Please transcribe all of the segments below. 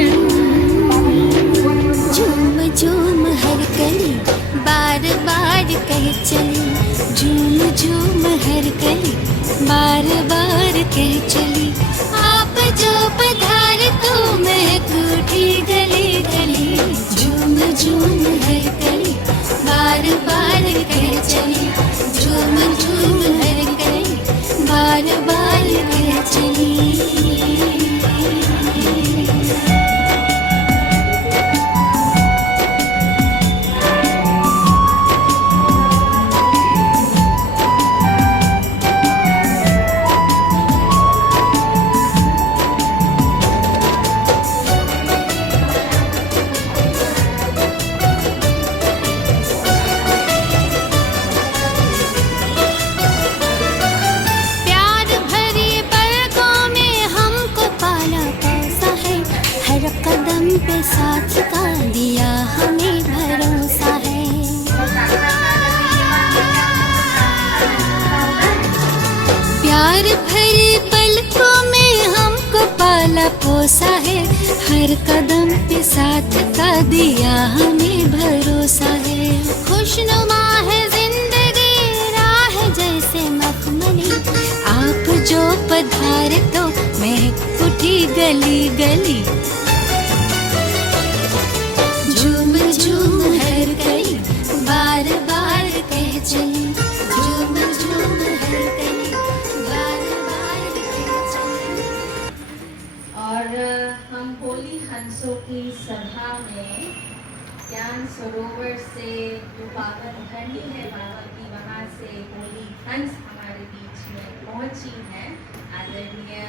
Production. झूम झूम हर कली बार बार कह चली, झूम झूम हर कली बार बार कह चली, आप जो पधार तो महक उठी गली गली। झूम झूम हर कली बार बार कह चली, झूम झूम हर कली बार बार कह चली। प्यार भरी पलकों में हमको पाला पोसा है, हर कदम पे साथ का दिया हमें भरोसा है। प्यार भरी पलकों में हमको पाला पोसा है, हर कदम पे साथ का दिया हमें भरोसा है। खुशनुमा है जिंदगी राह जैसे मखमली, आप जो पधारे तो महक उठी गली गली। झूम झूम हर कली बार बार कह चली, झूम झूम हर कली बार बार कह चली। और हम होली हंसों की सभा में ज्ञान सरोवर से जो पावन धरनी है बाबा की, वहाँ से होली हंस हमारे बीच में पहुँची है आदरणीय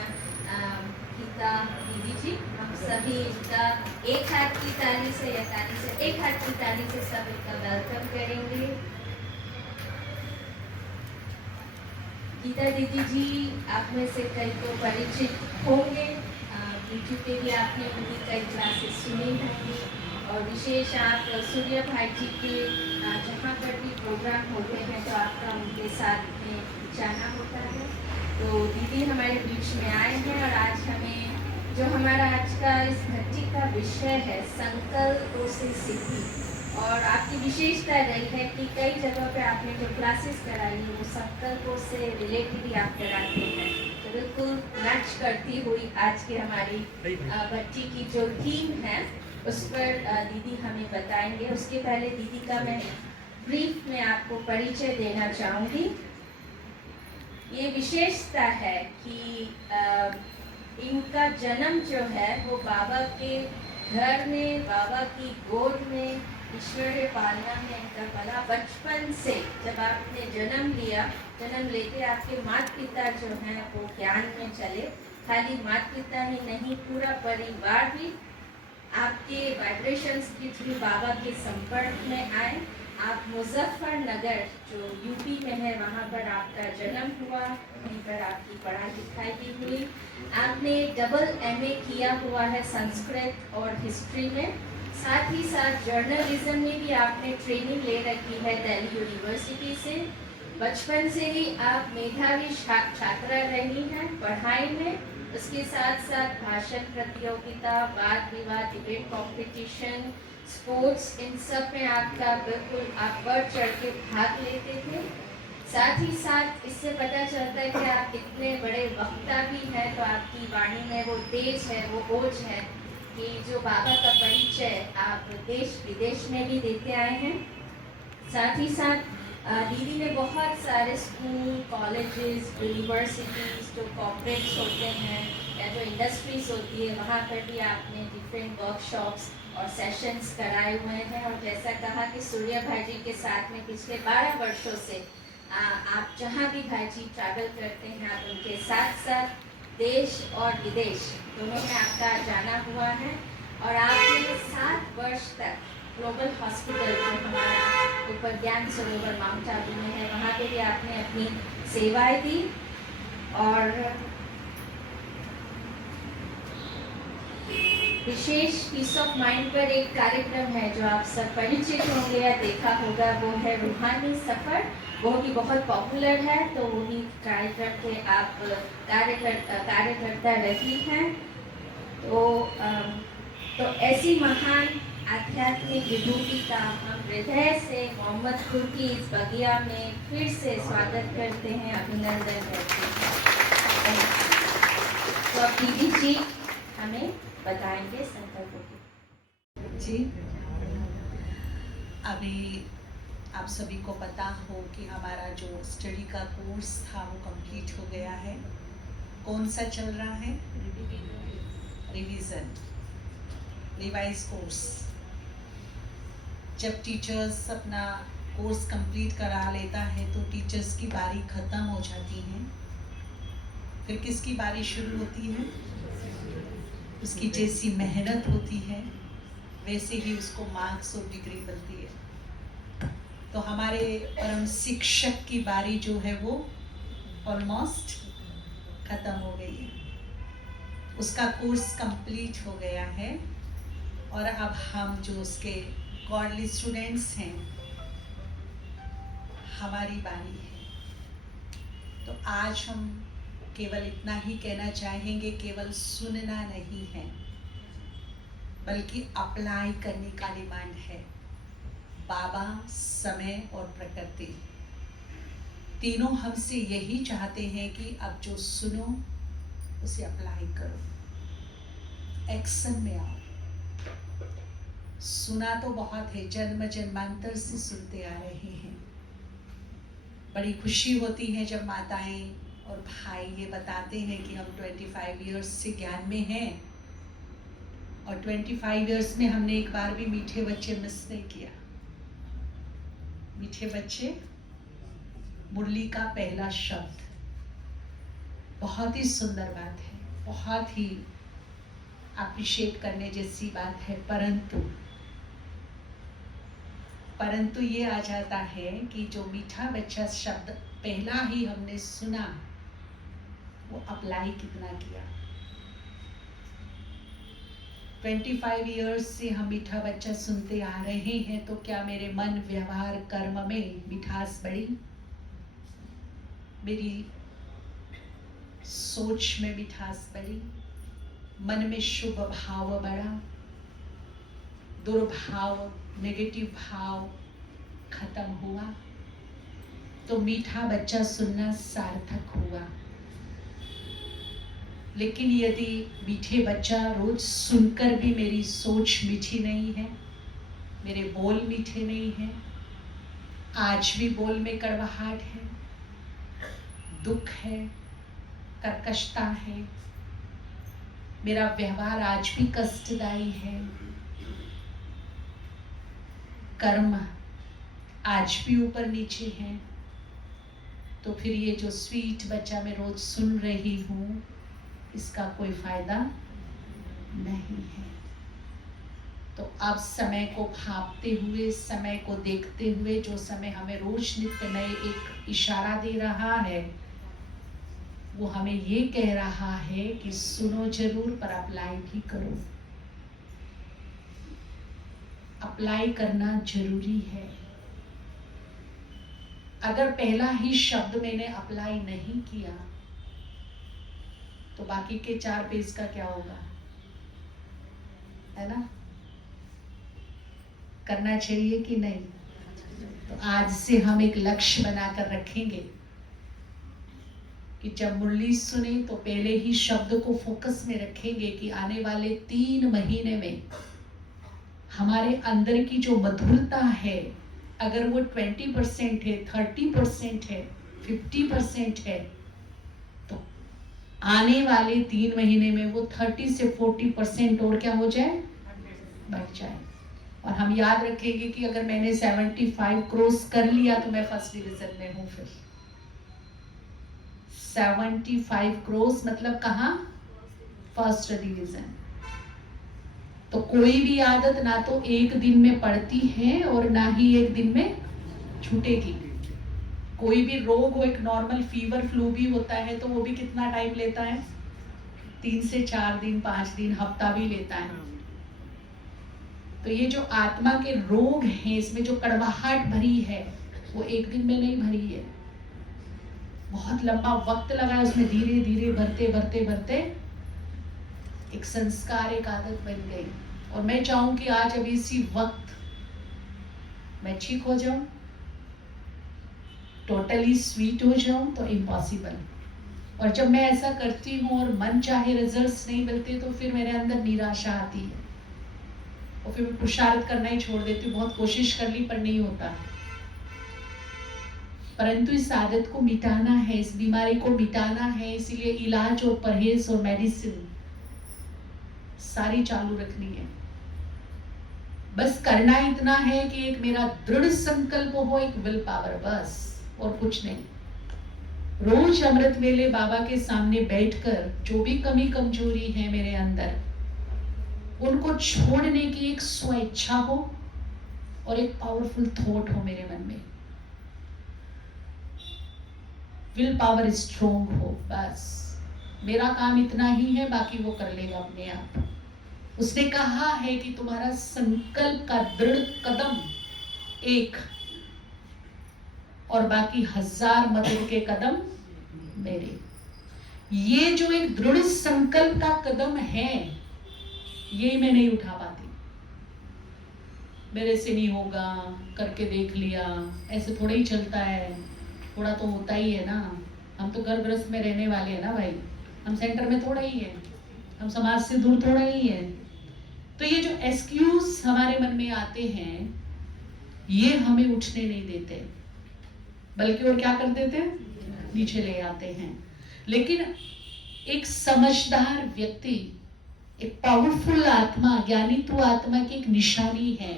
गीता दीदी जी। हम सभी इनका एक हाथ की ताली से या ताली से एक हाथ की ताली से सब इनका वेलकम करेंगे। गीता दीदी जी आप में से कई को परिचित होंगे, यूट्यूब पे भी आपने उनकी कई क्लासेस सुनी होंगी, और विशेष आप सूर्य भाई जी के जहाँ पर भी प्रोग्राम होते हैं तो आपका उनके साथ में जाना होता है। तो दीदी हमारे बीच में आए हैं और आज हमें जो हमारा आज का इस भक्ति का विषय है संकल्पों से सिद्धि, और आपकी विशेषता रही है कि कई जगह पे आपने जो क्लासेस कराई है वो संकल्पों से रिलेटेड ही आप कराते हैं। तो बिल्कुल मैच करती हुई आज की हमारी भक्ति की जो थीम है उस पर दीदी हमें बताएंगे। उसके पहले दीदी का मैं ब्रीफ में आपको परिचय देना चाहूँगी। ये विशेषता है कि इनका जन्म जो है वो बाबा के घर में, बाबा की गोद में, ईश्वरीय पालना में इनका पला। बचपन से जब आपने जन्म लिया, जन्म लेते आपके माता पिता जो हैं वो ज्ञान में चले। खाली माता पिता ही नहीं, पूरा परिवार भी आपके वाइब्रेशंस के थ्रू बाबा के संपर्क में आए। आप मुजफ्फरनगर जो यूपी में है वहाँ पर आपका जन्म हुआ, वहीं पर आपकी पढ़ाई लिखाई भी हुई। आपने डबल MA किया हुआ है संस्कृत और हिस्ट्री में, साथ ही साथ जर्नलिज्म में भी आपने ट्रेनिंग ले रखी है दिल्ली यूनिवर्सिटी से। बचपन से ही आप मेधावी छात्रा रही हैं पढ़ाई में, उसके साथ साथ भाषण प्रतियोगिता, वाद विवाद, डिबेट कंपटीशन, स्पोर्ट्स, इन सब में आपका बिल्कुल आप बढ़ चढ़ के भाग लेते थे। साथ ही साथ इससे पता चलता है कि आप इतने बड़े वक्ता भी हैं, तो आपकी वाणी में वो तेज है, वो ओज है कि जो बाबा का परिचय आप देश विदेश में भी देते आए हैं। साथ ही साथ दीदी ने बहुत सारे स्कूल, कॉलेजेस, यूनिवर्सिटीज़ जो कॉर्पोरेट्स होते हैं या जो इंडस्ट्रीज़ होती है वहाँ पर भी आपने डिफरेंट वर्कशॉप्स और सेशंस कराए हुए हैं। और जैसा कहा कि सूर्य भाई जी के साथ में पिछले 12 वर्षों से आप जहाँ भी भाई जी ट्रैवल करते हैं आप उनके साथ साथ देश और विदेश दोनों में आपका जाना हुआ है। और आपने 7 वर्ष तक ग्लोबल हॉस्पिटल जो हमारा ऊपर ज्ञान सरोवर माउंट आबू में है वहाँ पे भी आपने अपनी सेवाएं दी। और विशेष पीस ऑफ माइंड पर एक कार्यक्रम है जो आप सब परिचित होंगे या देखा होगा, वो है रूहानी सफ़र। वो भी बहुत पॉपुलर है, तो वो भी कार्यक्रम के आप कार्यकर्ता रही हैं। तो तो ऐसी महान आध्यात्मिक विभूति का हम हृदय से मोहम्मद खुर की इस बगिया में फिर से स्वागत करते हैं, अभिनंदन करते हैं। तो अब दीदी जी हमें बताएंगे संकल्पों की। जी, अभी आप सभी को पता हो कि हमारा जो स्टडी का कोर्स था वो कंप्लीट हो गया है। कौन सा चल रहा है? Revision, revise course. जब टीचर्स अपना कोर्स कंप्लीट करा लेता है तो टीचर्स की बारी ख़त्म हो जाती है। फिर किसकी बारी शुरू होती है? उसकी जैसी मेहनत होती है वैसे ही उसको मार्क्स और डिग्री मिलती है। तो हमारे परम शिक्षक की बारी जो है वो ऑलमोस्ट ख़त्म हो गई है। उसका कोर्स कंप्लीट हो गया है और अब हम जो उसके गॉडली स्टूडेंट्स हैं, हमारी बारी है। तो आज हम केवल इतना ही कहना चाहेंगे, केवल सुनना नहीं है बल्कि अप्लाई करने का डिमांड है। बाबा, समय और प्रकृति तीनों हमसे यही चाहते हैं कि अब जो सुनो उसे अप्लाई करो, एक्शन में आओ। सुना तो बहुत है, जन्म जन्मांतर से सुनते आ रहे हैं। बड़ी खुशी होती है जब माताएं और भाई ये बताते हैं कि हम 25 इयर्स से ज्ञान में हैं और 25 इयर्स में हमने एक बार भी मीठे बच्चे मिस नहीं किया। मीठे बच्चे, मुरली का पहला शब्द, बहुत ही सुंदर बात है, बहुत ही अप्रिशिएट करने जैसी बात है। परंतु ये आ जाता है कि जो मीठा बच्चा शब्द पहला ही हमने सुना वो अप्लाई कितना किया। 25 इयर्स से हम मीठा बच्चा सुनते आ रहे हैं, तो क्या मेरे मन, व्यवहार, कर्म में मिठास बढ़ी? मेरी सोच में मिठास बढ़ी? मन में शुभ भाव बढ़ा? दुर्भाव, नेगेटिव भाव खत्म हुआ? तो मीठा बच्चा सुनना सार्थक हुआ। लेकिन यदि मीठे बच्चा रोज सुनकर भी मेरी सोच मीठी नहीं है, मेरे बोल मीठे नहीं हैं, आज भी बोल में कड़वाहट है, दुख है, कर्कशता है, मेरा व्यवहार आज भी कष्टदायी है, कर्म आज भी ऊपर नीचे है, तो फिर ये जो स्वीट बच्चा मैं रोज सुन रही हूँ इसका कोई फायदा नहीं है। तो अब समय को भांपते हुए, समय को देखते हुए, जो समय हमें रोज नित्य नए एक इशारा दे रहा है, वो हमें ये कह रहा है कि सुनो जरूर पर अप्लाई भी करो। अप्लाई करना जरूरी है। अगर पहला ही शब्द मैंने अप्लाई नहीं किया तो बाकी के 4 पेज का क्या होगा, है ना? करना चाहिए कि नहीं? तो आज से हम एक लक्ष्य बनाकर रखेंगे कि जब मुरली सुने तो पहले ही शब्द को फोकस में रखेंगे कि आने वाले 3 महीने में हमारे अंदर की जो मधुरता है, अगर वो 20% है, 30% है, 50% है, तो आने वाले 3 महीने में वो 30 से 40% और क्या हो जाए, बढ़ जाए। और हम याद रखेंगे कि अगर मैंने 75 क्रॉस कर लिया तो मैं फर्स्ट डिवीजन में हूँ। फिर 75 क्रॉस मतलब कहाँ? First division. तो कोई भी आदत ना तो एक दिन में पड़ती है और ना ही एक दिन में छूटेगी। कोई भी रोग हो, एक नॉर्मल फीवर, फ्लू भी होता है तो वो भी कितना टाइम लेता है? 3 से 4 दिन, 5 दिन, हफ्ता भी लेता है। तो ये जो आत्मा के रोग हैं, इसमें जो कड़वाहट भरी है वो एक दिन में नहीं भरी है, बहुत लंबा वक्त लगा है उसमें। धीरे धीरे भरते भरते भरते एक संस्कार, एक आदत बन गई। और मैं चाहूं कि आज अभी इसी वक्त मैं ठीक हो जाऊं, टोटली स्वीट हो जाऊं, तो इम्पॉसिबल। और जब मैं ऐसा करती हूँ और मन चाहे रिजल्ट्स नहीं मिलते तो फिर मेरे अंदर निराशा आती है और फिर मैं पुरुषार्थ करना ही छोड़ देती हूँ। बहुत कोशिश कर ली पर नहीं होता। परंतु इस आदत को मिटाना है, इस बीमारी को मिटाना है, इसीलिए इलाज और परहेज और मेडिसिन सारी चालू रखनी है। बस करना इतना है कि एक मेरा दृढ़ संकल्प हो, एक विल पावर, बस, और कुछ नहीं। रोज अमृत वेले बाबा के सामने बैठकर जो भी कमी कमजोरी है मेरे अंदर, उनको छोड़ने की एक स्वेच्छा हो और एक पावरफुल थॉट हो मेरे मन में, विल पावर स्ट्रोंग हो। बस मेरा काम इतना ही है, बाकी वो कर लेगा अपने आप। उसने कहा है कि तुम्हारा संकल्प का दृढ़ कदम एक और बाकी 1000 मदद के कदम मेरे। ये जो एक दृढ़ संकल्प का कदम है, ये मैं नहीं उठा पाती। मेरे से नहीं होगा, करके देख लिया, ऐसे थोड़ा ही चलता है। थोड़ा तो होता ही है ना, हम तो घर गृहस्थ में रहने वाले हैं ना भाई, हम सेंटर में थोड़ा ही है, हम समाज से दूर थोड़ा ही है। तो ये जो एक्सक्यूज हमारे मन में आते हैं, ये हमें उठने नहीं देते, बल्कि और क्या कर देते हैं, नीचे ले आते हैं। लेकिन एक समझदार व्यक्ति, एक पावरफुल आत्मा, ज्ञानित्व आत्मा की एक निशानी है,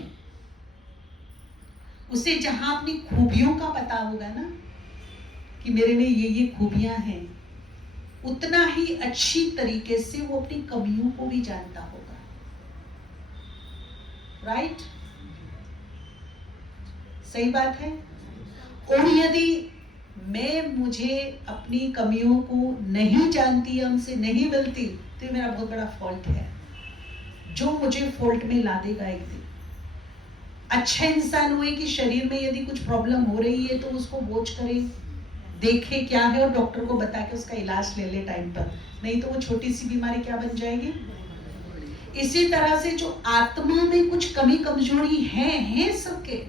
उसे जहां अपनी खूबियों का पता होगा ना कि मेरे में ये खूबियां हैं, उतना ही अच्छी तरीके से वो अपनी कमियों को भी जानता होगा। राइट? सही बात है। और यदि मुझे अपनी कमियों को नहीं जानती, हमसे नहीं मिलती, तो ये मेरा बहुत बड़ा फॉल्ट है, जो मुझे फॉल्ट में ला देगा एक दिन। अच्छा इंसान हुए कि शरीर में यदि कुछ प्रॉब्लम हो रही है तो उसको वॉच करे, देखे क्या है और डॉक्टर को बता के उसका इलाज ले ले टाइम पर, नहीं तो वो छोटी सी बीमारी क्या बन जाएगी। इसी तरह से जो आत्मा में कुछ कमी कमजोरी है सबके,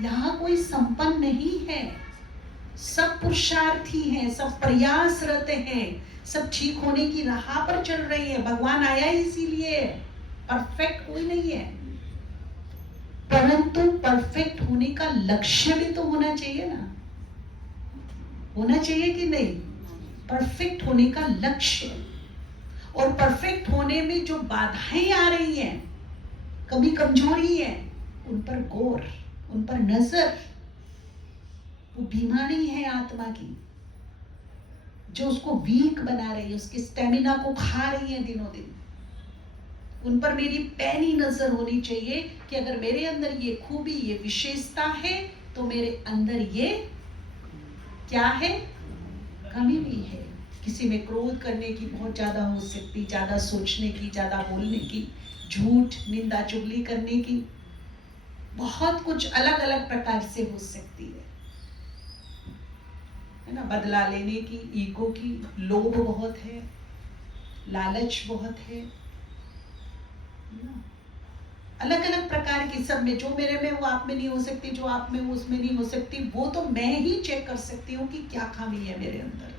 यहाँ कोई संपन्न नहीं है, सब पुरुषार्थी हैं, सब प्रयासरत हैं, सब ठीक होने की राह पर चल रही है। भगवान आया इसीलिए, परफेक्ट कोई नहीं है, परंतु परफेक्ट होने का लक्ष्य भी तो होना चाहिए ना, होना चाहिए कि नहीं। परफेक्ट होने का लक्ष्य और परफेक्ट होने में जो बाधाएं आ रही हैं, कमी कमजोरी है, उन पर गौर, उन पर नजर। वो बीमारी है आत्मा की जो उसको वीक बना रही है, उसके स्टेमिना को खा रही है दिनों दिन। उन पर मेरी पैनी नजर होनी चाहिए कि अगर मेरे अंदर ये खूबी, ये विशेषता है, तो मेरे अंदर ये क्या है, कमी भी है। किसी में क्रोध करने की बहुत ज्यादा हो सकती, ज्यादा सोचने की, ज्यादा बोलने की, झूठ, निंदा, चुगली करने की, बहुत कुछ अलग अलग प्रकार से हो सकती है ना। बदला लेने की, ईगो की, लोभ बहुत है, लालच बहुत है ना? अलग अलग प्रकार की, सब में, जो मेरे में वो आप में नहीं हो सकती, जो आप में वो उसमें नहीं हो सकती। वो तो मैं ही चेक कर सकती हूँ कि क्या खामी है मेरे अंदर।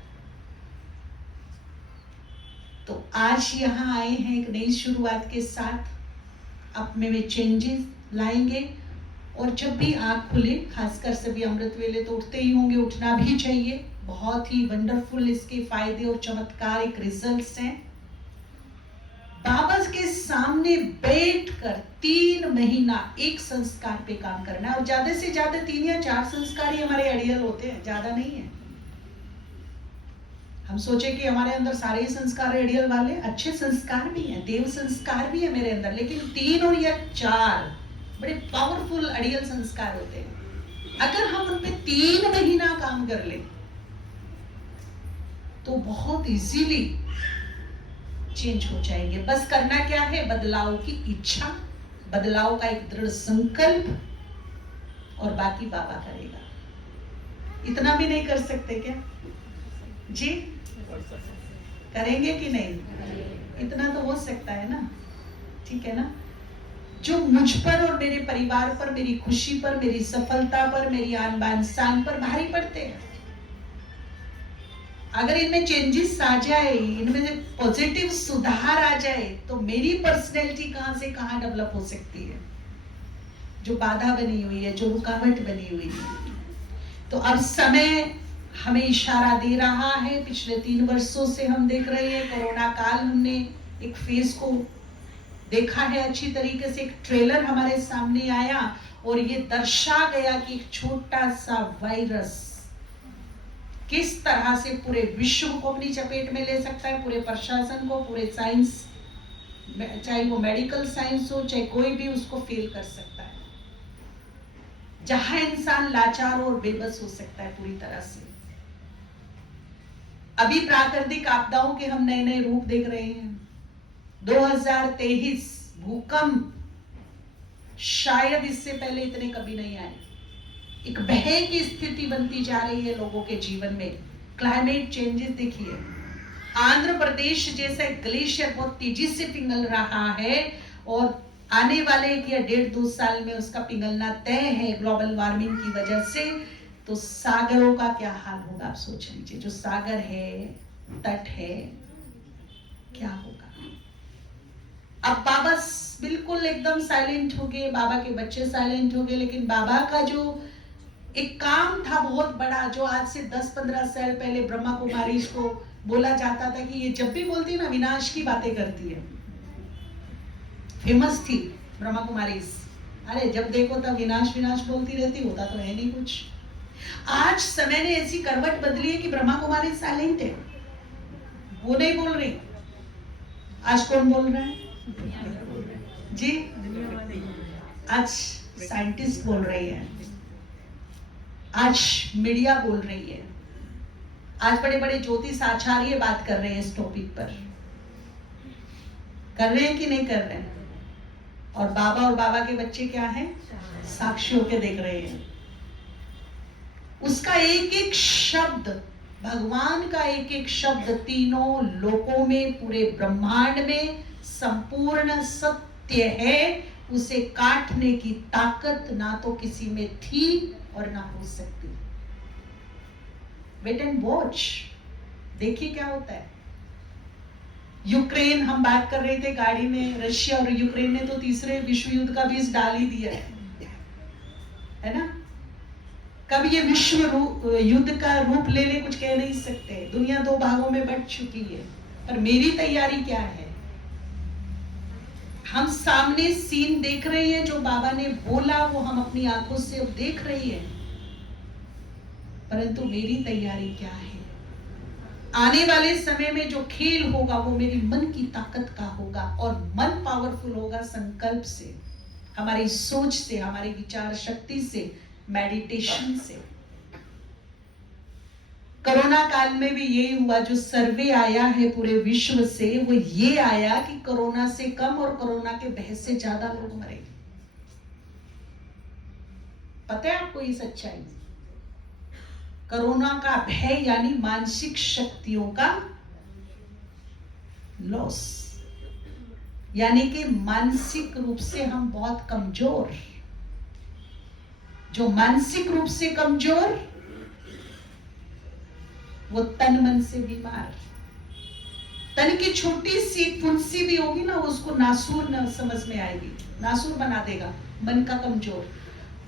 तो आज यहाँ आए हैं एक नई शुरुआत के साथ, अपने में चेंजेस लाएंगे। और जब भी आँख खुले, खासकर सभी अमृत वेले तो उठते ही होंगे, उठना भी चाहिए। बहुत ही वंडरफुल इसके फायदे और चमत्कारिक रिजल्ट्स हैं। बाबा के सामने बैठकर 3 महीना एक संस्कार पे काम करना है, और ज्यादा से ज्यादा 3 या 4 संस्कार ही हमारे आइडियल होते हैं, ज्यादा नहीं है। हम सोचे कि हमारे अंदर सारे ही संस्कार आइडियल वाले, अच्छे संस्कार भी हैं, देव संस्कार भी है मेरे अंदर, लेकिन 3 और या 4 बड़े पावरफुल आइडियल संस्कार होते हैं। अगर हम उन पे 3 महीना काम कर ले तो बहुत इजीली चेंज हो जाएंगे। बस करना क्या है, बदलाव की इच्छा, बदलाव का एक दृढ़ संकल्प, और बाकी बाबा करेगा। इतना भी नहीं कर सकते क्या जी? करेंगे कि नहीं? इतना तो हो सकता है ना, ठीक है ना। जो मुझ पर और मेरे परिवार पर, मेरी खुशी पर, मेरी सफलता पर, मेरी आन बान शान पर भारी पड़ते हैं। अगर इनमें चेंजेस आ जाए, इनमें से पॉजिटिव सुधार आ जाए, तो मेरी पर्सनैलिटी कहां से कहां डेवलप हो सकती है। जो बाधा बनी हुई है, जो रुकावट बनी हुई है, तो अब समय हमें इशारा दे रहा है। पिछले 3 वर्षों से हम देख रहे हैं, कोरोना काल हमने एक फेज को देखा है अच्छी तरीके से। एक ट्रेलर हमारे सामने आया और ये दर्शा गया कि एक छोटा सा वायरस किस तरह से पूरे विश्व को अपनी चपेट में ले सकता है, पूरे प्रशासन को, पूरे साइंस, चाहे वो मेडिकल साइंस हो, चाहे कोई भी, उसको फेल कर सकता है। जहां इंसान लाचार और बेबस हो सकता है पूरी तरह से। अभी प्राकृतिक आपदाओं के हम नए नए रूप देख रहे हैं। 2023 भूकंप शायद इससे पहले इतने कभी नहीं आए। एक भय की स्थिति बनती जा रही है लोगों के जीवन में। क्लाइमेट चेंजेस देखिए, आंध्र प्रदेश जैसा ग्लेशियर बहुत तेजी से पिघल रहा है और आने वाले 1 या 1.5-2 साल में उसका पिघलना तय है ग्लोबल वार्मिंग की वजह से। तो सागरों का क्या हाल होगा आप सोच लीजिए। जो सागर है, तट है, क्या होगा। अब बाबा बिल्कुल एकदम साइलेंट हो गए, बाबा के बच्चे साइलेंट हो गए, लेकिन बाबा का जो एक काम था बहुत बड़ा, जो आज से 10-15 साल पहले ब्रह्मा कुमारी को बोला जाता था कि ये जब भी बोलती है ना विनाश की बातें करती है। फेमस थी ब्रह्मा कुमारी। अरे जब देखो तब विनाश विनाश बोलती रहती, होता तो है नहीं कुछ। आज समय ने ऐसी करवट बदली है कि ब्रह्मा कुमारी साइलेंट है, वो नहीं बोल रही। आज कौन बोल रहा है जी? आज साइंटिस्ट बोल रही है, आज मीडिया बोल रही है, आज बड़े बड़े ज्योतिष आचार्य बात कर रहे हैं इस टॉपिक पर। कर रहे हैं कि नहीं कर रहे हैं? और बाबा के बच्चे क्या हैं? साक्षी होके देख रहे हैं। उसका एक एक शब्द, भगवान का एक एक शब्द तीनों लोकों में, पूरे ब्रह्मांड में संपूर्ण सत्य है। उसे काटने की ताकत ना तो किसी में थी और ना हो सकती। वेट एंड वॉच, देखिए क्या होता है। यूक्रेन, हम बात कर रहे थे गाड़ी में, रशिया और यूक्रेन ने तो तीसरे विश्व युद्ध का बीज डाल ही दिया है ना। कब ये विश्व युद्ध का रूप ले ले कुछ कह नहीं सकते। दुनिया 2 भागों में बंट चुकी है, पर मेरी तैयारी क्या है? हम सामने सीन देख रहे हैं, जो बाबा ने बोला वो हम अपनी आंखों से अब देख रहे हैं, परंतु मेरी तैयारी क्या है? आने वाले समय में जो खेल होगा वो मेरी मन की ताकत का होगा, और मन पावरफुल होगा संकल्प से, हमारी सोच से, हमारी विचार शक्ति से, मेडिटेशन से। कोरोना काल में भी ये हुआ, जो सर्वे आया है पूरे विश्व से, वो ये आया कि कोरोना से कम और कोरोना के भय से ज्यादा लोग मरे। पता है आपको ये सच्चाई? कोरोना का भय यानी मानसिक शक्तियों का लॉस, यानी कि मानसिक रूप से हम बहुत कमजोर। जो मानसिक रूप से कमजोर, वो तन मन से बीमार। तन की छोटी सी फुंसी भी होगी ना, उसको नासूर न समझ में आएगी, नासूर बना देगा मन का कमजोर।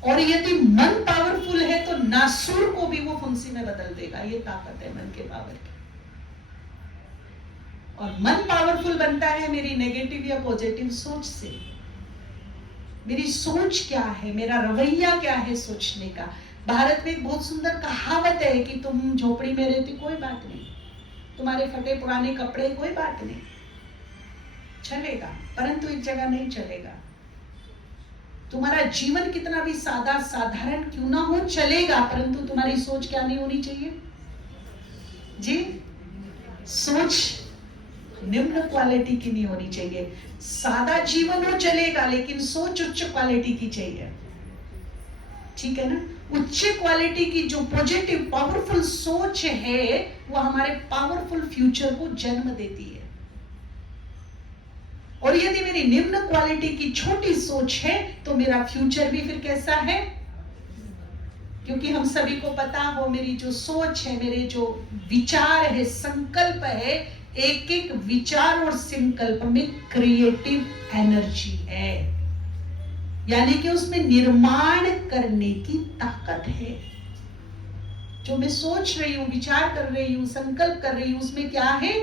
और यदि मन पावरफुल है तो नासूर को भी वो फुंसी में बदल देगा। ये ताकत है मन के पावर की। और मन पावरफुल बनता है मेरी नेगेटिव या पॉजिटिव सोच से। मेरी सोच क्या है, मेरा रवैया क्या है सोचने का। भारत में एक बहुत सुंदर कहावत है कि तुम झोपड़ी में रहती कोई बात नहीं, तुम्हारे फटे पुराने कपड़े कोई बात नहीं, चलेगा, परंतु एक जगह नहीं चलेगा। तुम्हारा जीवन कितना भी सादा साधारण क्यों ना हो, चलेगा, परंतु तुम्हारी सोच क्या नहीं होनी चाहिए जी? सोच निम्न क्वालिटी की नहीं होनी चाहिए। सादा जीवन हो चलेगा, लेकिन सोच उच्च क्वालिटी की चाहिए। ठीक है ना? उच्च क्वालिटी की जो पॉजिटिव पावरफुल सोच है, वो हमारे पावरफुल फ्यूचर को जन्म देती है। और यदि मेरी निम्न क्वालिटी की छोटी सोच है तो मेरा फ्यूचर भी फिर कैसा है? क्योंकि हम सभी को पता हो, मेरी जो सोच है, मेरे जो विचार है, संकल्प है, एक एक विचार और संकल्प में क्रिएटिव एनर्जी है, यानी कि उसमें निर्माण करने की ताकत है। जो मैं सोच रही हूं, विचार कर रही हूं, संकल्प कर रही हूं, उसमें क्या है?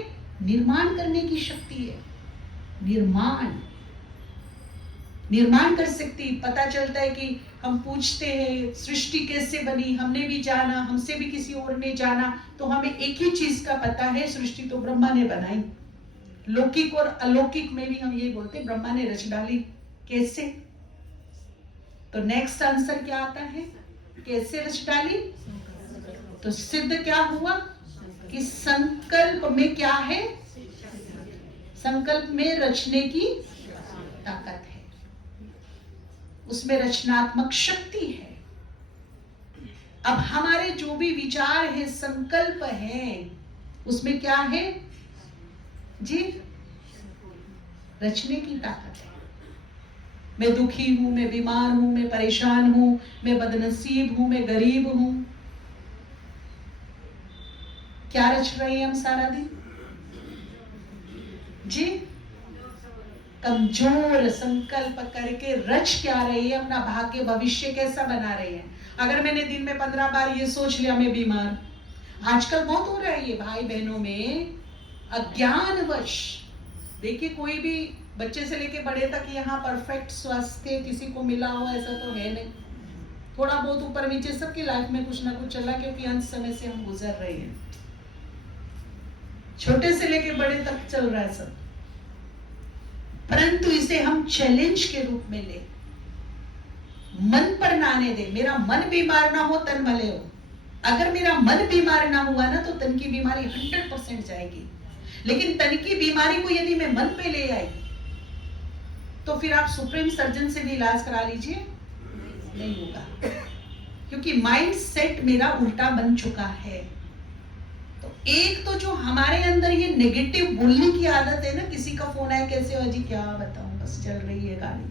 निर्माण करने की शक्ति है। निर्माण कर सकती। पता चलता है कि हम पूछते हैं सृष्टि कैसे बनी, हमने भी जाना, हमसे भी किसी और ने जाना, तो हमें एक ही चीज का पता है, सृष्टि तो ब्रह्मा ने बनाई। लौकिक और अलौकिक में भी हम ये बोलते हैं ब्रह्मा ने रच डाली। कैसे? तो नेक्स्ट आंसर क्या आता है? कैसे रच डाली? तो सिद्ध क्या हुआ कि संकल्प में क्या है? संकल्प में रचने की ताकत है, उसमें रचनात्मक शक्ति है। अब हमारे जो भी विचार है, संकल्प है, उसमें क्या है जी? रचने की ताकत है। मैं दुखी हूं, मैं बीमार हूं, मैं परेशान हूं, मैं बदनसीब हूं, मैं गरीब हूं, क्या रच रहे हैं हम सारा दिन जी? कमजोर संकल्प करके रच क्या रही है? अपना भाग्य भविष्य कैसा बना रही है? अगर मैंने दिन में 15 बार ये सोच लिया मैं बीमार, आजकल बहुत हो रहा है ये भाई बहनों में, अज्ञानवश। देखिए कोई भी बच्चे से लेके बड़े तक यहाँ परफेक्ट स्वास्थ्य किसी को मिला हो ऐसा तो है नहीं। थोड़ा बहुत ऊपर नीचे सबकी लाइफ में कुछ ना कुछ चला, क्योंकि अंत समय से हम गुजर रहे हैं। छोटे से लेके बड़े तक चल रहा है सब, परंतु इसे हम चैलेंज के रूप में ले, मन पर ना आने दे। मेरा मन बीमार ना हो, तन भले हो। अगर मेरा मन बीमार ना हुआ ना तो तन की बीमारी 100% जाएगी, लेकिन तन की बीमारी को यदि मैं मन पे ले आई तो फिर आप सुप्रीम सर्जन से भी इलाज करा लीजिए, नहीं होगा, क्योंकि माइंड सेट मेरा उल्टा बन चुका है। तो एक तो जो हमारे अंदर ये नेगेटिव बोलने की आदत है ना, किसी का फोन आया कैसे हो जी, क्या बताऊं, बस चल रही है गाड़ी,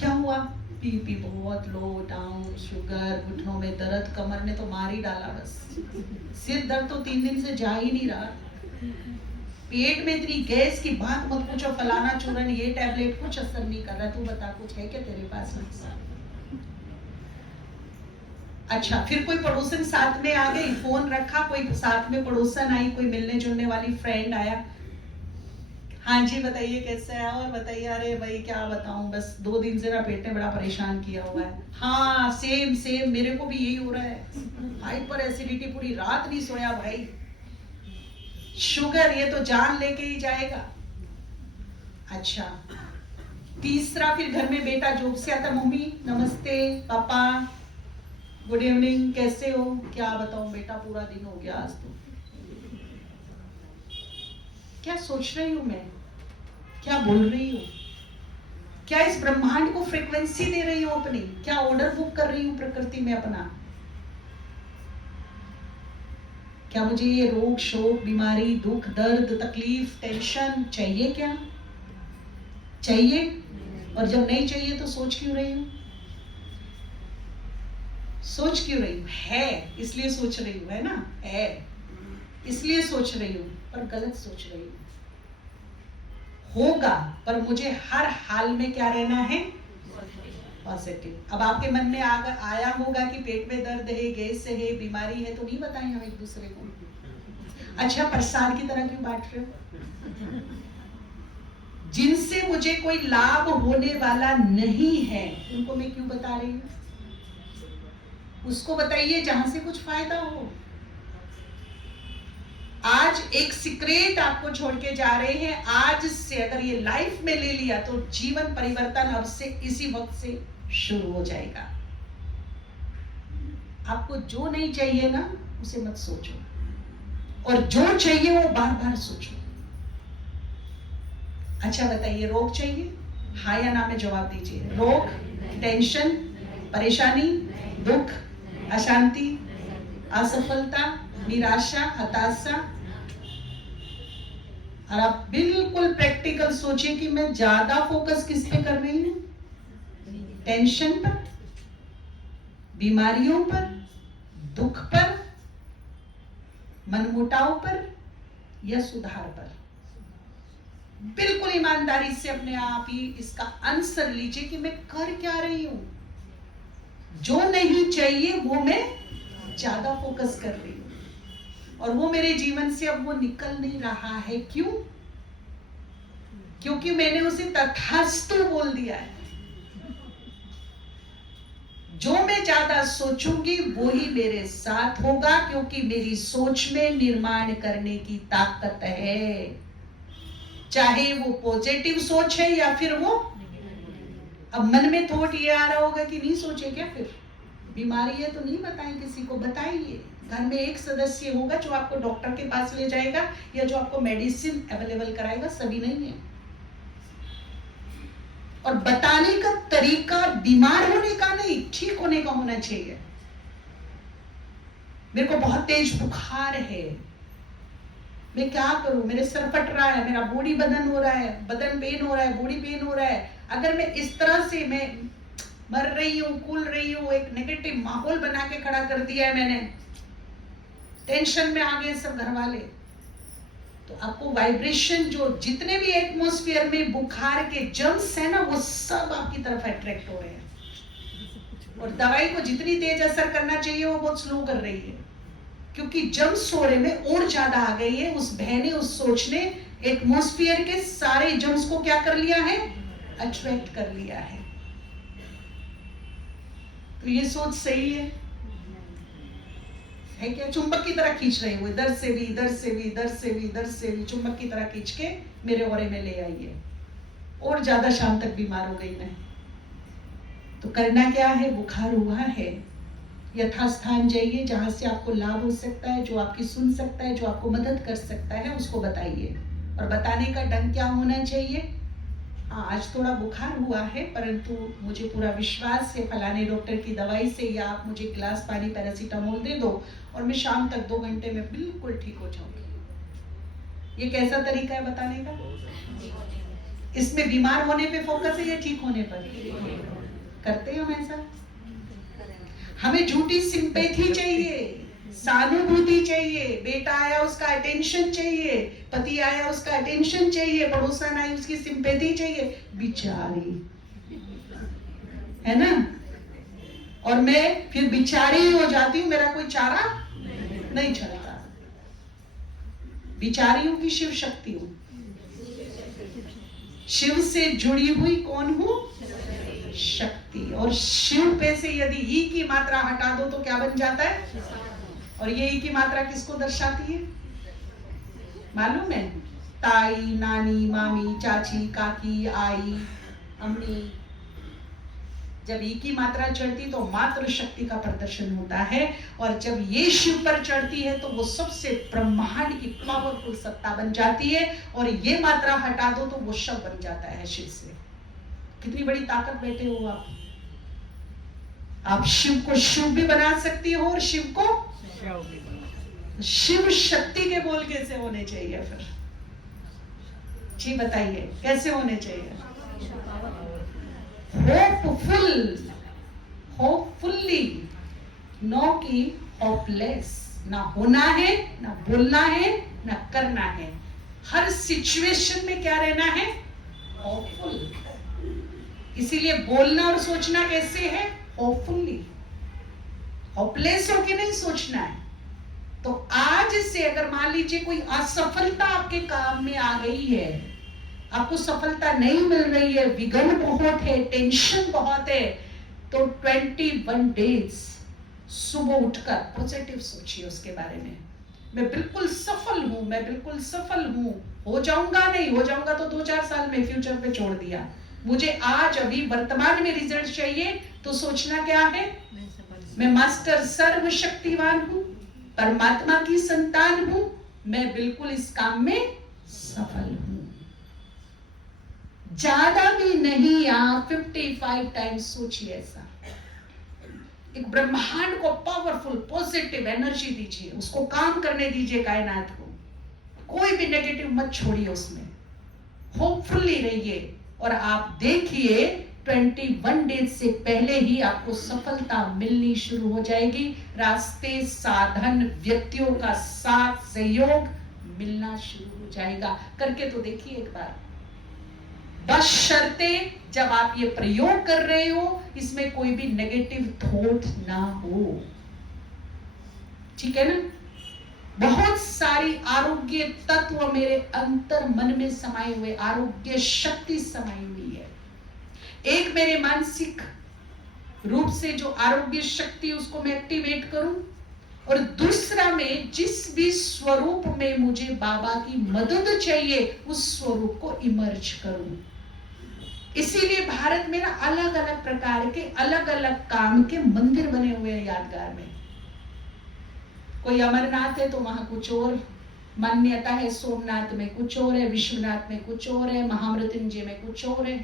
क्या हुआ, बीपी बहुत लो, डाउन, शुगर, घुटनों में दर्द, कमर ने तो मार ही डाला, बस सिर दर्द तो 3 दिन से जा ही नहीं रहा, पेट में इतनी गैस की बात मत पूछो, फलाना चूरन, ये टैबलेट कुछ असर नहीं कर रहा, तू बता कुछ है क्या तेरे पास? अच्छा, फिर कोई पड़ोसन साथ में आ गई, फोन रखा, कोई साथ में पड़ोसन आई, कोई मिलने जुलने वाली फ्रेंड आया, हाँ जी बताइए कैसे है, और बताइए, अरे भाई क्या बताऊं, बस 2 दिन से ना पेट ने बड़ा परेशान किया हुआ है। हाँ सेम सेम, मेरे को भी यही हो रहा है, हाइपर एसिडिटी, पूरी रात नहीं सोया भाई, शुगर ये तो जान लेके ही जाएगा। अच्छा, तीसरा फिर घर में बेटा जॉब से आता, मम्मी नमस्ते, पापा गुड इवनिंग, कैसे हो? क्या बताऊं बेटा, पूरा दिन हो गया आज तो। क्या सोच रही हूं मैं, क्या बोल रही हूं, क्या इस ब्रह्मांड को फ्रीक्वेंसी दे रही हूं अपनी, क्या ऑर्डर बुक कर रही हूं प्रकृति में अपना? क्या मुझे ये रोग शोक बीमारी दुख दर्द तकलीफ टेंशन चाहिए? क्या चाहिए? और जब नहीं चाहिए तो सोच क्यों रही हूं? सोच क्यों रही हूं? है इसलिए सोच रही हूं, है ना, है इसलिए सोच रही हूं, पर गलत सोच रही हूं। होगा, पर मुझे हर हाल में क्या रहना है? पॉजिटिव। अब आपके मन में आया होगा कि पेट में दर्द है, गैस है, बीमारी है, तो नहीं बताएं हम एक दूसरे को। अच्छा, प्रसाद की तरह क्यों बांट रहे हो? जिनसे मुझे कोई लाभ होने वाला नहीं है उनको मैं क्यों बता रही हूं? उसको बताइए जहां से कुछ फायदा हो। आज एक सीक्रेट आपको छोड़ के जा रहे हैं, आज से अगर ये लाइफ में ले लिया तो जीवन परिवर्तन अब से इसी वक्त से शुरू हो जाएगा। आपको जो नहीं चाहिए ना उसे मत सोचो, और जो चाहिए वो बार बार सोचो। अच्छा बताइए, रोग चाहिए? हाँ या ना में जवाब दीजिए। रोग, टेंशन, परेशानी, दुख, अशांति, असफलता, निराशा, हताशा, और आप बिल्कुल प्रैक्टिकल सोचिए कि मैं ज्यादा फोकस किस पे कर रही हूं? टेंशन पर, बीमारियों पर, दुख पर, मनमुटाव पर या सुधार पर? बिल्कुल ईमानदारी से अपने आप ही इसका आंसर लीजिए कि मैं कर क्या रही हूं। जो नहीं चाहिए वो मैं ज्यादा फोकस कर रही हूं और वो मेरे जीवन से अब वो निकल नहीं रहा है। क्यों? क्योंकि मैंने उसे तथास्तु बोल दिया है। जो मैं ज्यादा सोचूंगी वो ही मेरे साथ होगा, क्योंकि मेरी सोच में निर्माण करने की ताकत है। चाहे वो पॉजिटिव सोच है या फिर वो, अब मन में थॉट ये आ रहा होगा कि नहीं सोचे क्या, फिर बीमारी है तो नहीं बताएं किसी को, बताइए। घर में एक सदस्य होगा जो आपको डॉक्टर के पास ले जाएगा या जो आपको मेडिसिन अवेलेबल कराएगा, सभी नहीं है। और बताने का तरीका बीमार होने का नहीं, ठीक होने का होना चाहिए। मेरे को बहुत तेज बुखार है, मैं क्या करूं, मेरे सर फट रहा है, मेरा बॉडी बदन हो रहा है, बदन पेन हो रहा है, बॉडी पेन हो रहा है। अगर मैं इस तरह से मैं मर रही हूं, कूल रही हूं, एक नेगेटिव माहौल बना के खड़ा कर दिया है मैंने, टेंशन में आ गए सब घर वाले, तो आपको वाइब्रेशन, जो जितने भी एटमॉस्फेयर में बुखार के जर्म्स है ना, वो सब आपकी तरफ अट्रैक्ट हो रहे हैं। और दवाई को जितनी तेज असर करना चाहिए वो बहुत स्लो कर रही है, क्योंकि जर्म्स सोरे में और ज्यादा आ गई है। उस भय ने, उस सोच ने एटमॉस्फेयर के सारे जर्म्स को क्या कर लिया है? अट्रैक्ट कर लिया है। तो ये सोच सही है क्या? चुंबक की तरह खींच रही हूँ, इधर से भी, इधर से भी, इधर से भी, इधर से भी, चुंबक की तरह खींच के मेरे ओरे में ले आई है। और ज्यादा शाम तक बीमार हो गई मैं। तो करना क्या है? बुखार हुआ है, यथास्थान जाइए, जहां से आपको लाभ हो सकता है, जो आपकी सुन सकता है, जो आपको मदद कर सकता है, उसको बताइए। और बताने का ढंग क्या होना चाहिए? हाँ, आज थोड़ा बुखार हुआ है, परंतु मुझे पूरा विश्वास है फलाने डॉक्टर की दवाई से, या आप मुझे गिलास पानी पैरासीटामोल दे दो और मैं शाम तक 2 घंटे में बिल्कुल ठीक हो जाऊंगी। ये कैसा तरीका है बताने का? इसमें बीमार होने पे फोकस है या ठीक होने पर? करते हो ऐसा? हमें झूठी सिंपैथी चाहिए, सहानुभूति चाहिए। बेटा आया उसका अटेंशन चाहिए, पति आया उसका अटेंशन चाहिए, पड़ोसन आई उसकी सिंपैथी चाहिए। बिचारी है ना? और मैं फिर बिचारी ही हो जाती हूँ, मेरा कोई चारा नहीं चलता। बिचारी हूं कि शिव शक्ति हूं? शिव से जुड़ी हुई कौन हूं? शक्ति। और शिव पे से यदि ई की मात्रा हटा दो तो क्या बन जाता है? और ये ई की मात्रा किसको दर्शाती है मालूम है? ताई, नानी, मामी, चाची, काकी, आई, अम्मी। जब ई की मात्रा चढ़ती तो मात्र शक्ति का प्रदर्शन होता है, और जब ये शिव पर चढ़ती है तो वो सबसे ब्रह्मांड की पावरफुल सत्ता बन जाती है। और ये मात्रा हटा दो तो वो शव बन जाता है शिव से। कितनी बड़ी ताकत बैठे हो आप। आप शिव को शिव भी बना सकती हो और शिव को शिव शक्ति के बोल कैसे होने चाहिए फिर? जी बताइए कैसे होने चाहिए? होपफुल, होपफुली, नो कि होपलेस। ना होना है, ना बोलना है, ना करना है। हर सिचुएशन में क्या रहना है? होपफुल। इसीलिए बोलना और सोचना कैसे है? होपफुली। होपलेस होके नहीं सोचना है। तो आज से अगर मान लीजिए कोई असफलता आपके काम में आ गई है, आपको सफलता नहीं मिल रही है, विघ्न बहुत है, टेंशन बहुत है, तो 21 डेज सुबह उठकर पॉजिटिव सोचिए उसके बारे में। मैं बिल्कुल सफल हूं, मैं बिल्कुल सफल हूं। हो जाऊंगा, नहीं हो जाऊंगा तो 2-4 साल में फ्यूचर पे छोड़ दिया। मुझे आज अभी वर्तमान में रिजल्ट चाहिए, तो सोचना क्या है? मैं मास्टर सर्वशक्तिवान हूं, परमात्मा की संतान हूं, मैं बिल्कुल इस काम में सफल हूं। ज्यादा भी नहीं, आप 55 टाइम्स सोचिए ऐसा। एक ब्रह्मांड को पावरफुल पॉजिटिव एनर्जी दीजिए, उसको काम करने दीजिए कायनात को। कोई भी नेगेटिव मत छोड़िए उसमें, होपफुली रहिए और आप देखिए 21 डेज से पहले ही आपको सफलता मिलनी शुरू हो जाएगी। रास्ते, साधन, व्यक्तियों का साथ सहयोग मिलना शुरू हो जाएगा। करके तो देखिए एक बार, बशर्ते जब आप ये प्रयोग कर रहे हो इसमें कोई भी नेगेटिव थॉट ना हो, ठीक है ना। बहुत सारी आरोग्य तत्व मेरे अंतर मन में समाये हुए, आरोग्य शक्ति समाई हुई है। एक मेरे मानसिक रूप से जो आरोग्य शक्ति उसको मैं एक्टिवेट करूं, और दूसरा में जिस भी स्वरूप में मुझे बाबा की मदद चाहिए उस स्वरूप को इमर्ज करूं। इसीलिए भारत में ना अलग अलग प्रकार के अलग अलग काम के मंदिर बने हुए हैं यादगार में। कोई अमरनाथ है तो वहां कुछ और मान्यता है, सोमनाथ में कुछ और है, विश्वनाथ में कुछ और है, महामृत्युंजय में कुछ और है,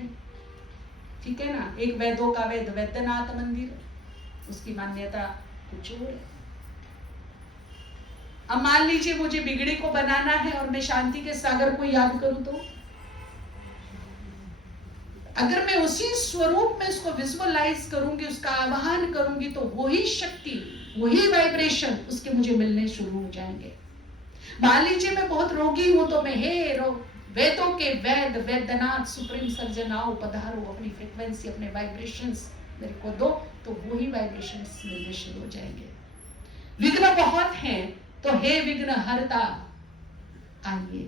ठीक है ना। एक वेदों का वेद वैद्यनाथ मंदिर, उसकी मान्यता कुछ और है। अब मान लीजिए मुझे बिगड़ी को बनाना है और मैं शांति के सागर को याद करूं तो अगर मैं उसी स्वरूप में उसको विजुअलाइज करूंगी, उसका आवाहन करूंगी, तो वही शक्ति, वही वाइब्रेशन उसके मुझे मिलने शुरू हो जाएंगे। मान लीजिए मैं बहुत रोगी हूं तो मैं वेदों के वेद वैद्यनाथ सुप्रीम सर्जन आओ पधारो, अपनी फ्रीक्वेंसी, अपने वाइब्रेशंस मेरे को दो, तो वही वाइब्रेशंस मिलने शुरू हो जाएंगे। विघ्न बहुत हैं तो हे विघ्न हरता आइए,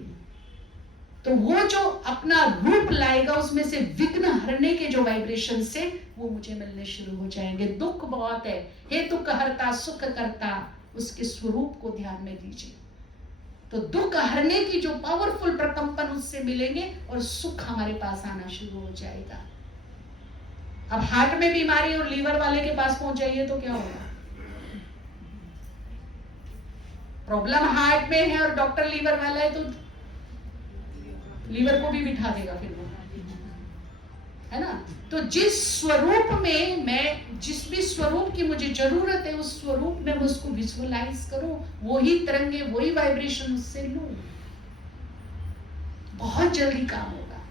तो वो जो अपना रूप लाएगा उसमें से विघ्न हरने के जो वाइब्रेशन से वो मुझे मिलने शुरू हो जाएंगे। दुख बहुत है, हे दुख हरता सुख करता, उसके स्वरूप को ध्यान में लीजिए, तो दुख हरने की जो पावरफुल प्रकंपन उससे मिलेंगे और सुख हमारे पास आना शुरू हो जाएगा। अब हार्ट में बीमारी और लीवर वाले के पास पहुंच जाइए तो क्या होगा? प्रॉब्लम हार्ट में है और डॉक्टर लीवर वाला है तो लीवर को भी बिठा देगा फिर वो, है ना। तो जिस स्वरूप में मैं, जिस भी स्वरूप की मुझे जरूरत है उस स्वरूप में मैं उसको विजुअलाइज करूं, वही तरंगे, वही वाइब्रेशन उससे लूं, बहुत जल्दी काम होगा।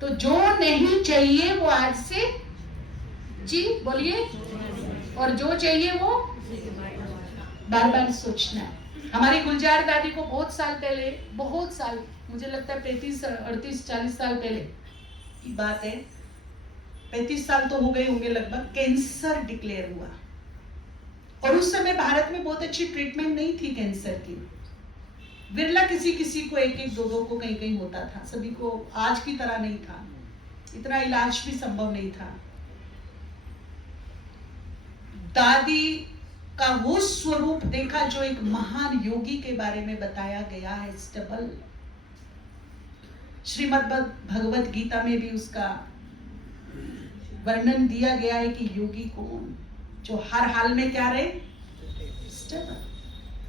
तो जो नहीं चाहिए वो आज से जी बोलिए, और जो चाहिए वो बार बार सोचना है। हमारी गुलजार दादी को बहुत साल पहले, बहुत साल, मुझे लगता है 35, 38, 40 साल पहले की बात है, 35 साल तो हो गए होंगे लगभग, कैंसर डिक्लेयर हुआ। और उस समय भारत में बहुत अच्छी ट्रीटमेंट नहीं थी कैंसर की, विरला किसी किसी को एक एक दो को कहीं कहीं होता था, सभी को आज की तरह नहीं था, इतना इलाज भी संभव नहीं था। दादी का वो स्वरूप देखा जो एक महान योगी के बारे में बताया गया है, स्टेबल। श्रीमद् भगवत गीता में भी उसका वर्णन दिया गया है कि योगी कौन, जो हर हाल में क्या रहे, स्टेबल।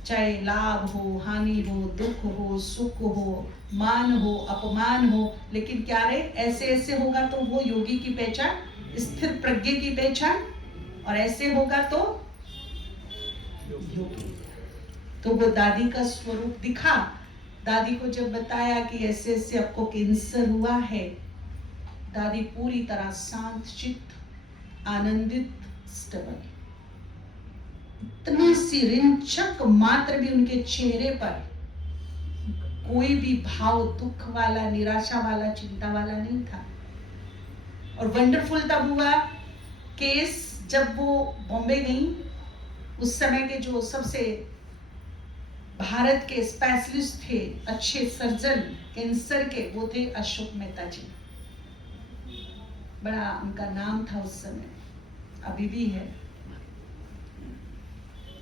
चाहे लाभ हो, हानि हो, दुख हो, सुख हो, मान हो, अपमान हो, लेकिन क्या रहे, ऐसे ऐसे होगा तो वो योगी की पहचान, स्थिर प्रज्ञ की पहचान, और ऐसे होगा तो योगी। तो वो दादी का स्वरूप दिखा। दादी को जब बताया कि ऐसे ऐसे आपको कैंसर हुआ है, दादी पूरी तरह शांत चित्त, आनंदित, स्टेबल, इतनी सी रिंचक मात्र भी उनके चेहरे पर कोई भी भाव दुख वाला, निराशा वाला, चिंता वाला नहीं था। और वंडरफुल तब हुआ केस जब वो बॉम्बे गई, उस समय के जो सबसे भारत के स्पेशलिस्ट थे, अच्छे सर्जन कैंसर के, वो थे अशोक मेहता जी। बड़ा उनका नाम था उस समय, अभी भी है।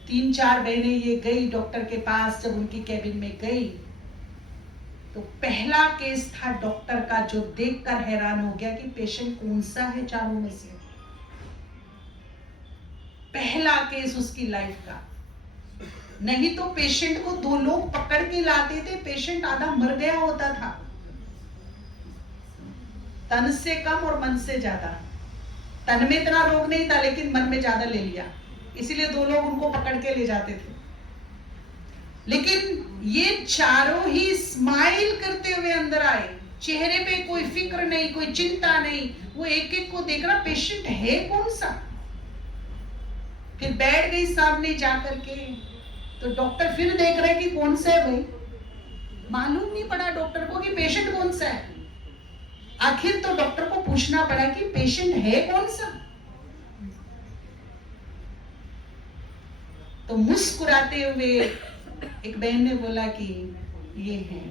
3-4 बहनें ये गई डॉक्टर के पास, जब उनकी कैबिन में गई तो पहला केस था डॉक्टर का, जो देखकर हैरान हो गया कि पेशेंट कौन सा है चारों में से। पहला केस उसकी लाइफ का। नहीं तो पेशेंट को 2 लोग पकड़ के लाते थे, पेशेंट आधा मर गया होता था, तन से कम और मन से ज्यादा। तन में इतना रोग नहीं था लेकिन मन में ज्यादा ले लिया, इसीलिए 2 लोग उनको पकड़ के ले जाते थे। लेकिन ये चारों ही स्माइल करते हुए अंदर आए, चेहरे पे कोई फिक्र नहीं, कोई चिंता नहीं। वो एक एक को देख रहा, पेशेंट है कौन सा। फिर बैठ गई सामने जाकर के, तो डॉक्टर फिर देख रहे कि कौन सा है भाई। मालूम नहीं पड़ा डॉक्टर को कि पेशेंट कौन सा है। आखिर तो डॉक्टर को पूछना पड़ा कि पेशेंट है कौन सा। तो मुस्कुराते हुए एक बहन ने बोला कि ये है।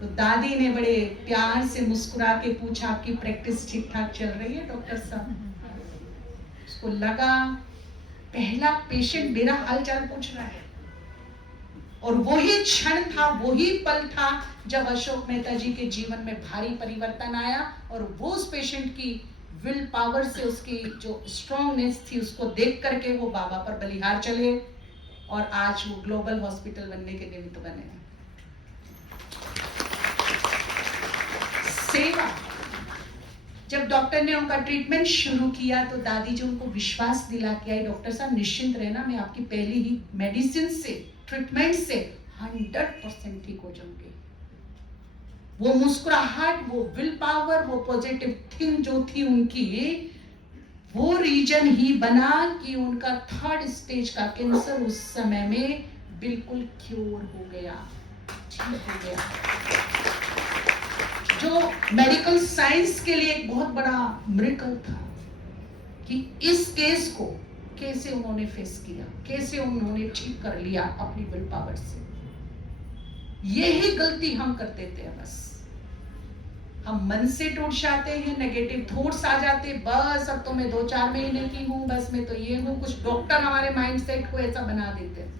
तो दादी ने बड़े प्यार से मुस्कुरा के पूछा, आपकी प्रैक्टिस ठीक ठाक चल रही है डॉक्टर साहब। उसको लगा पहला पेशेंट मेरा हालचाल पूछ रहा है। और वही क्षण था, वही पल था जब अशोक मेहता जी के जीवन में भारी परिवर्तन आया। और वो उस पेशेंट की विल पावर से, उसकी जो स्ट्रॉन्गनेस थी, उसको देख करके वो बाबा पर बलिहार चले और आज वो ग्लोबल हॉस्पिटल बनने के निमित्त बने हैं। सेवा। जब डॉक्टर ने उनका ट्रीटमेंट शुरू किया तो दादी जी उनको विश्वास दिला के आई, डॉक्टर साहब निश्चिंत रहना, मैं आपकी पहली ही मेडिसिन से, ट्रीटमेंट से 100% ठीक हो जाऊंगी। वो मुस्कुराहट, वो विल पावर, वो पॉजिटिव थिंग जो थी उनकी, वो रीजन ही बना कि उनका 3rd स्टेज का कैंसर उस समय में बिल्कुल क्योर हो गया, ठीक हो गया। जो मेडिकल साइंस के लिए एक बहुत बड़ा मिरेकल था कि इस केस को कैसे उन्होंने फेस किया, कैसे उन्होंने ठीक कर लिया अपनी विल पावर से। यही गलती हम करते थे। बस हम मन से टूट जाते हैं, नेगेटिव थॉट्स आ जाते, बस अब तो मैं 2-4 महीने की हूं, बस मैं तो ये हूं। कुछ डॉक्टर हमारे माइंडसेट को ऐसा बना देते हैं।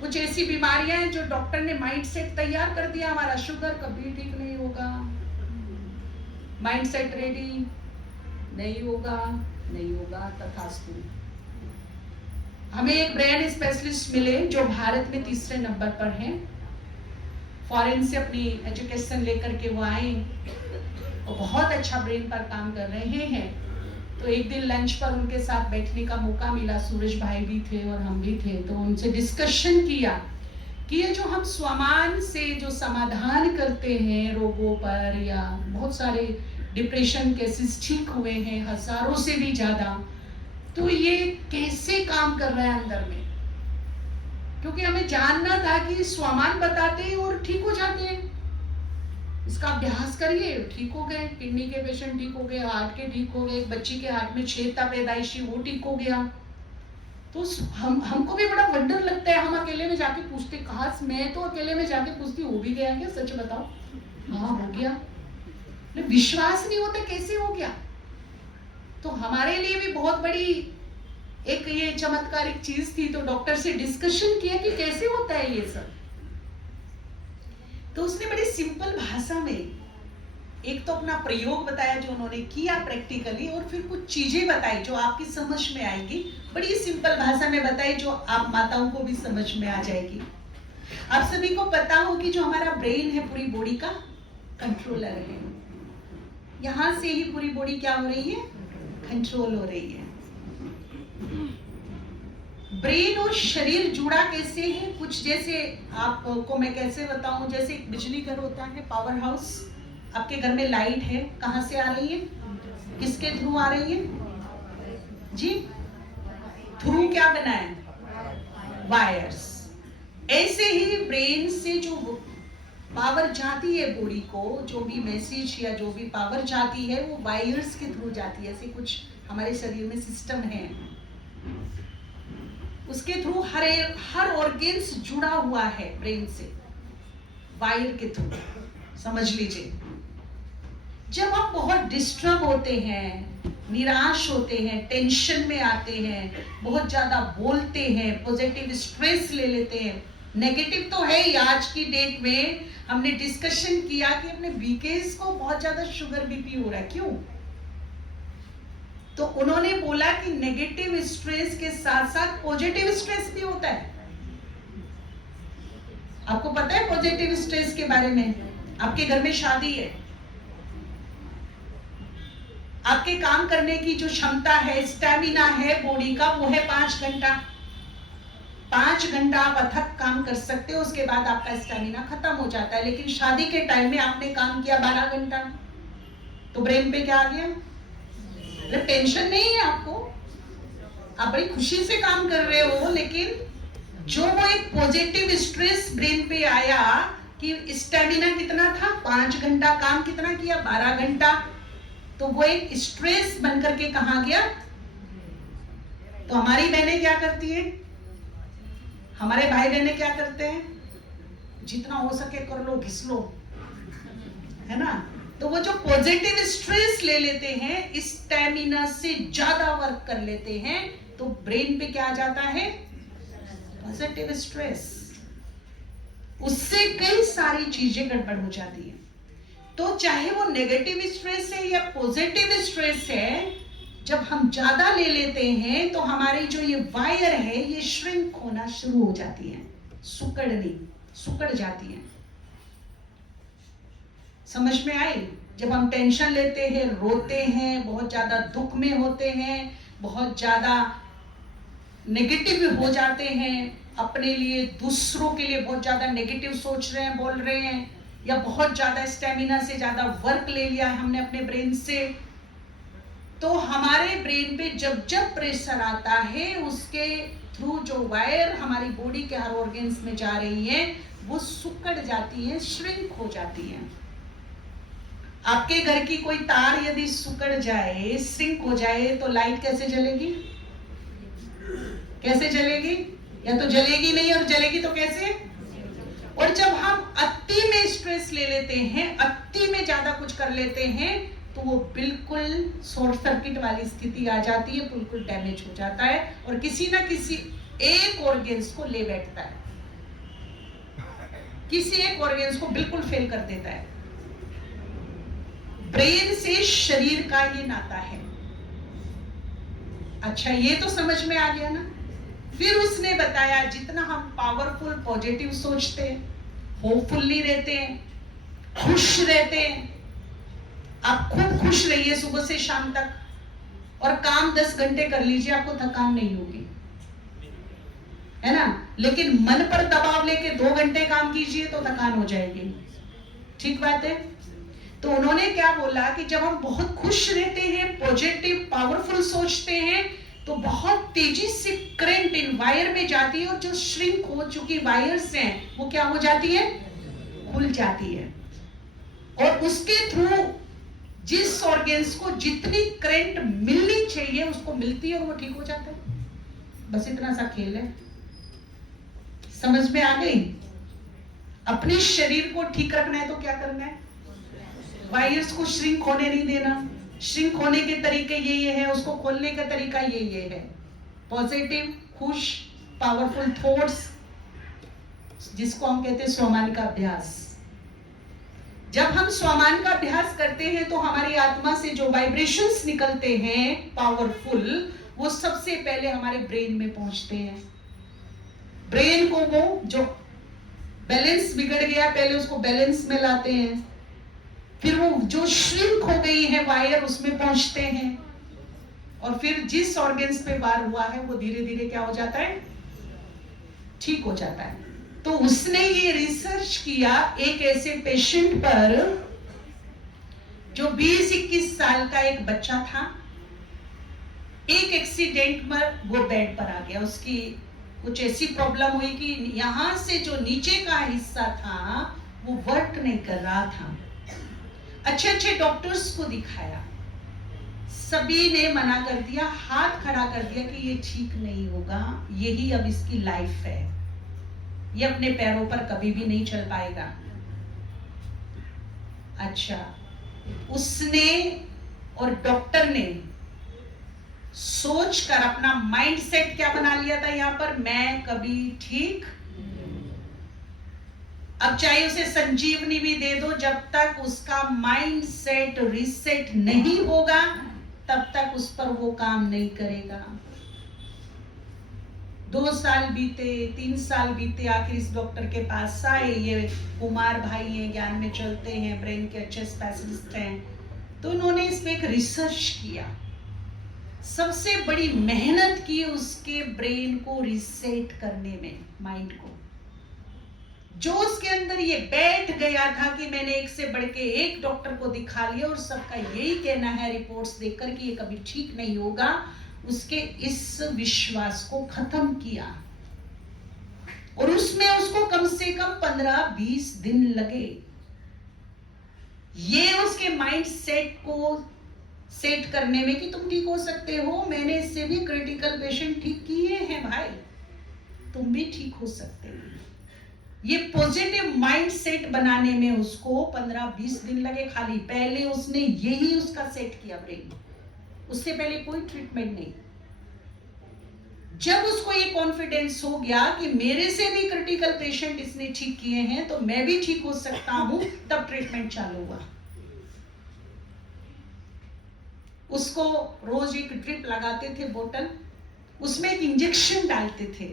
कुछ ऐसी बीमारियां हैं जो डॉक्टर ने माइंडसेट तैयार कर दिया, हमारा शुगर कभी ठीक नहीं होगा, माइंडसेट रेडी नहीं होगा, नहीं होगा, तथास्तु। हमें एक ब्रेन स्पेशलिस्ट मिले जो भारत में 3रे नंबर पर हैं। फॉरेन से अपनी एजुकेशन लेकर के वो आए और बहुत अच्छा ब्रेन पर काम कर रहे हैं। तो एक दिन लंच पर उनके साथ बैठने का मौका मिला, सूरज भाई भी थे और हम भी थे। तो उनसे डिस्कशन किया कि ये जो हम स्वामान से जो समाधान करते हैं रोगों पर, या बहुत सारे डिप्रेशन केसेस ठीक हुए हैं, हजारों से भी ज्यादा, तो ये कैसे काम कर रहा है अंदर में। क्योंकि हमें जानना था कि स्वामान बताते हैं और ठीक हो जाते हैं। इसका अभ्यास करिए, ठीक हो गए, किडनी के पेशेंट ठीक हो गए, हार्ट के ठीक हो गए, एक बच्ची के हार्ट में छेद था पैदाइशी, वो ठीक हो गया। तो हमको भी बड़ा वंडर लगता है। हम अकेले में जाके पूछते, कहा मैं तो अकेले में जाके पूछती, हो भी गया क्या, सच बताओ। हाँ हो गया। विश्वास नहीं होता कैसे हो गया। तो हमारे लिए भी बहुत बड़ी एक ये चमत्कारिक चीज थी। तो डॉक्टर से डिस्कशन किया कि कैसे होता है ये सब। तो उसने बड़ी सिंपल भाषा में एक तो अपना प्रयोग बताया जो उन्होंने किया प्रैक्टिकली, और फिर कुछ चीजें बताई जो आपकी समझ में आएगी। बड़ी सिंपल भाषा में बताई जो आप माताओं को भी समझ में आ जाएगी। आप सभी को पता हो कि जो हमारा ब्रेन है पूरी बॉडी का कंट्रोलर है। यहां से ही पूरी बॉडी क्या हो रही है, कंट्रोल हो रही है। ब्रेन और शरीर जुड़ा कैसे है, कुछ जैसे आपको मैं कैसे बताऊं, जैसे एक बिजली घर होता है, पावर हाउस। आपके घर में लाइट है, कहां से आ रही है, किसके थ्रू आ रही है जी, थ्रू क्या बना है, वायर्स। ऐसे ही ब्रेन से जो पावर जाती है बॉडी को, जो भी मैसेज या जो भी पावर जाती है वो वायर्स के थ्रू जाती है। ऐसे कुछ हमारे शरीर में सिस्टम है, उसके थ्रू हर ऑर्गेन्स जुड़ा हुआ है ब्रेन से, वायर के थ्रू। समझ लीजिए, जब हम बहुत डिस्टर्ब होते हैं, निराश होते हैं, टेंशन में आते हैं, बहुत ज्यादा बोलते हैं, पॉजिटिव स्ट्रेस ले लेते हैं, नेगेटिव तो है ही। आज की डेट में हमने डिस्कशन किया कि अपने बीकेस को बहुत ज्यादा शुगर बीपी हो रहा है, क्यों? तो उन्होंने बोला कि नेगेटिव स्ट्रेस के साथ साथ पॉजिटिव स्ट्रेस भी होता है। आपको पता है पॉजिटिव स्ट्रेस के बारे में? आपके घर में शादी है, आपके काम करने की जो क्षमता है, स्टैमिना है बॉडी का, वो है 5 घंटा। 5 घंटा आप अथक काम कर सकते हो, उसके बाद आपका स्टेमिना खत्म हो जाता है। लेकिन शादी के टाइम में आपने काम किया 12 घंटा, तो ब्रेन पे क्या आ गया? टेंशन नहीं है आपको, आप बड़ी खुशी से काम कर रहे हो, लेकिन जो वो एक पॉजिटिव स्ट्रेस ब्रेन पे आया कि स्टेमिना कितना था, 5 घंटा, काम कितना किया, 12 घंटा, तो वो एक स्ट्रेस बनकर के कहां गया? तो हमारी बहनें क्या करती है, हमारे भाई बहनें क्या करते हैं? जितना हो सके कर लो, घिस लो, है ना। तो वो जो पॉजिटिव स्ट्रेस ले लेते हैं, स्टेमिना से ज्यादा वर्क कर लेते हैं, तो ब्रेन पे क्या आ जाता है? Positive stress. उससे कई सारी चीजें गड़बड़ हो जाती है। तो चाहे वो नेगेटिव स्ट्रेस है या पॉजिटिव स्ट्रेस है, जब हम ज्यादा ले लेते हैं तो हमारी जो ये वायर है ये श्रिंक होना शुरू हो जाती है, सुकड़ जाती है। समझ में आई? जब हम टेंशन लेते हैं, रोते हैं, बहुत ज्यादा दुख में होते हैं, बहुत ज्यादा नेगेटिव हो जाते हैं, अपने लिए, दूसरों के लिए बहुत ज्यादा नेगेटिव सोच रहे हैं, बोल रहे हैं, या बहुत ज्यादा स्टेमिना से ज्यादा वर्क ले लिया है हमने अपने ब्रेन से, तो हमारे ब्रेन पे जब जब प्रेशर आता है, उसके थ्रू जो वायर हमारी बॉडी के हर ऑर्गन्स में जा रही है वो सुकड़ जाती है, श्रिंक हो जाती है। आपके घर की कोई तार यदि सुकड़ जाए, श्रिंक हो जाए, तो लाइट कैसे जलेगी? कैसे जलेगी? या तो जलेगी नहीं, और जलेगी तो कैसे? और जब हम अति में स्ट्रेस ले लेते हैं, अति में ज्यादा कुछ कर लेते हैं, तो वो बिल्कुल शॉर्ट सर्किट वाली स्थिति आ जाती है, बिल्कुल डैमेज हो जाता है और किसी ना किसी एक ऑर्गन्स को ले बैठता है, किसी एक ऑर्गन्स को बिल्कुल फेल कर देता है। ब्रेन से शरीर का ये नाता है। अच्छा, ये तो समझ में आ गया ना। फिर उसने बताया जितना हम पावरफुल पॉजिटिव सोचते हैं, होपफुल्ली रहते हैं, खुश रहते हैं, आप खूब खुश रहिए सुबह से शाम तक, और काम 10 घंटे कर लीजिए, आपको थकान नहीं होगी, है ना। लेकिन मन पर दबाव लेके 2 घंटे काम कीजिए तो थकान हो जाएगी। ठीक बात है। तो उन्होंने क्या बोला कि जब हम बहुत खुश रहते हैं, पॉजिटिव पावरफुल सोचते हैं, तो बहुत तेजी से करंट इन वायर में जाती है, और जो श्रिंक हो चुकी वायर्स हैं वो क्या हो जाती है? खुल जाती है, और उसके थ्रू जिस ऑर्गन्स को जितनी करंट मिलनी चाहिए उसको मिलती है और वो ठीक हो जाता है। बस इतना सा खेल है। समझ में आ गई? अपने शरीर को ठीक रखना है तो क्या करना है? वायर्स को श्रिंक होने नहीं देना। श्रिंक होने के तरीके ये है, उसको खोलने का तरीका ये है। पॉजिटिव, खुश, पावरफुल थॉट्स, जिसको हम कहते हैं स्वमान का अभ्यास। जब हम स्वमान का अभ्यास करते हैं तो हमारी आत्मा से जो वाइब्रेशंस निकलते हैं पावरफुल, वो सबसे पहले हमारे ब्रेन में पहुंचते हैं। ब्रेन को वो जो बैलेंस बिगड़ गया, पहले उसको बैलेंस में लाते हैं, फिर वो जो श्रिंक हो गई है वायर उसमें पहुंचते हैं, और फिर जिस ऑर्गन्स पे वार हुआ है वो धीरे धीरे क्या हो जाता है? ठीक हो जाता है। तो उसने ये रिसर्च किया एक ऐसे पेशेंट पर जो 20-21 साल का एक बच्चा था। एक एक्सीडेंट में वो बेड पर आ गया, उसकी कुछ ऐसी प्रॉब्लम हुई कि यहां से जो नीचे का हिस्सा था वो वर्क नहीं कर रहा था। अच्छे अच्छे डॉक्टर्स को दिखाया, सभी ने मना कर दिया, हाथ खड़ा कर दिया कि ये ठीक नहीं होगा, यही अब इसकी लाइफ है, ये अपने पैरों पर कभी भी नहीं चल पाएगा। अच्छा, उसने और डॉक्टर ने सोचकर अपना माइंड सेट क्या बना लिया था यहां पर? मैं कभी ठीक। अब चाहे उसे संजीवनी भी दे दो, जब तक उसका माइंड सेट रीसेट नहीं होगा तब तक उस पर वो काम नहीं करेगा। 2 साल बीते, 3 साल बीते, आखिर इस डॉक्टर के पास आए। ये कुमार भाई हैं, ज्ञान में चलते हैं, ब्रेन के अच्छे स्पेशलिस्ट हैं। तो उन्होंने इस पे एक रिसर्च किया सबसे बड़ी मेहनत की उसके ब्रेन को रिसेट करने में, माइंड को। जो उसके अंदर ये बैठ गया था कि मैंने एक से बढ़ के एक डॉक्टर को दिखा लिया और सबका यही कहना है रिपोर्ट्स देखकर कि ये कभी ठीक नहीं होगा, उसके इस विश्वास को खत्म किया। और उसमें उसको कम से कम 15-20 दिन लगे ये उसके माइंड सेट को सेट करने में कि तुम ठीक हो सकते हो, मैंने इससे भी क्रिटिकल पेशेंट ठीक किए हैं भाई, तुम भी ठीक हो सकते हो। ये पॉजिटिव माइंड सेट बनाने में उसको 15-20 दिन लगे खाली। पहले उसने यही उसका सेट किया ब्रेन, उससे पहले कोई ट्रीटमेंट नहीं। जब उसको ये कॉन्फिडेंस हो गया कि मेरे से भी क्रिटिकल पेशेंट इसने ठीक किए हैं तो मैं भी ठीक हो सकता हूं, तब ट्रीटमेंट चालू हुआ। उसको रोज एक ड्रिप लगाते थे बोतल, उसमें एक इंजेक्शन डालते थे।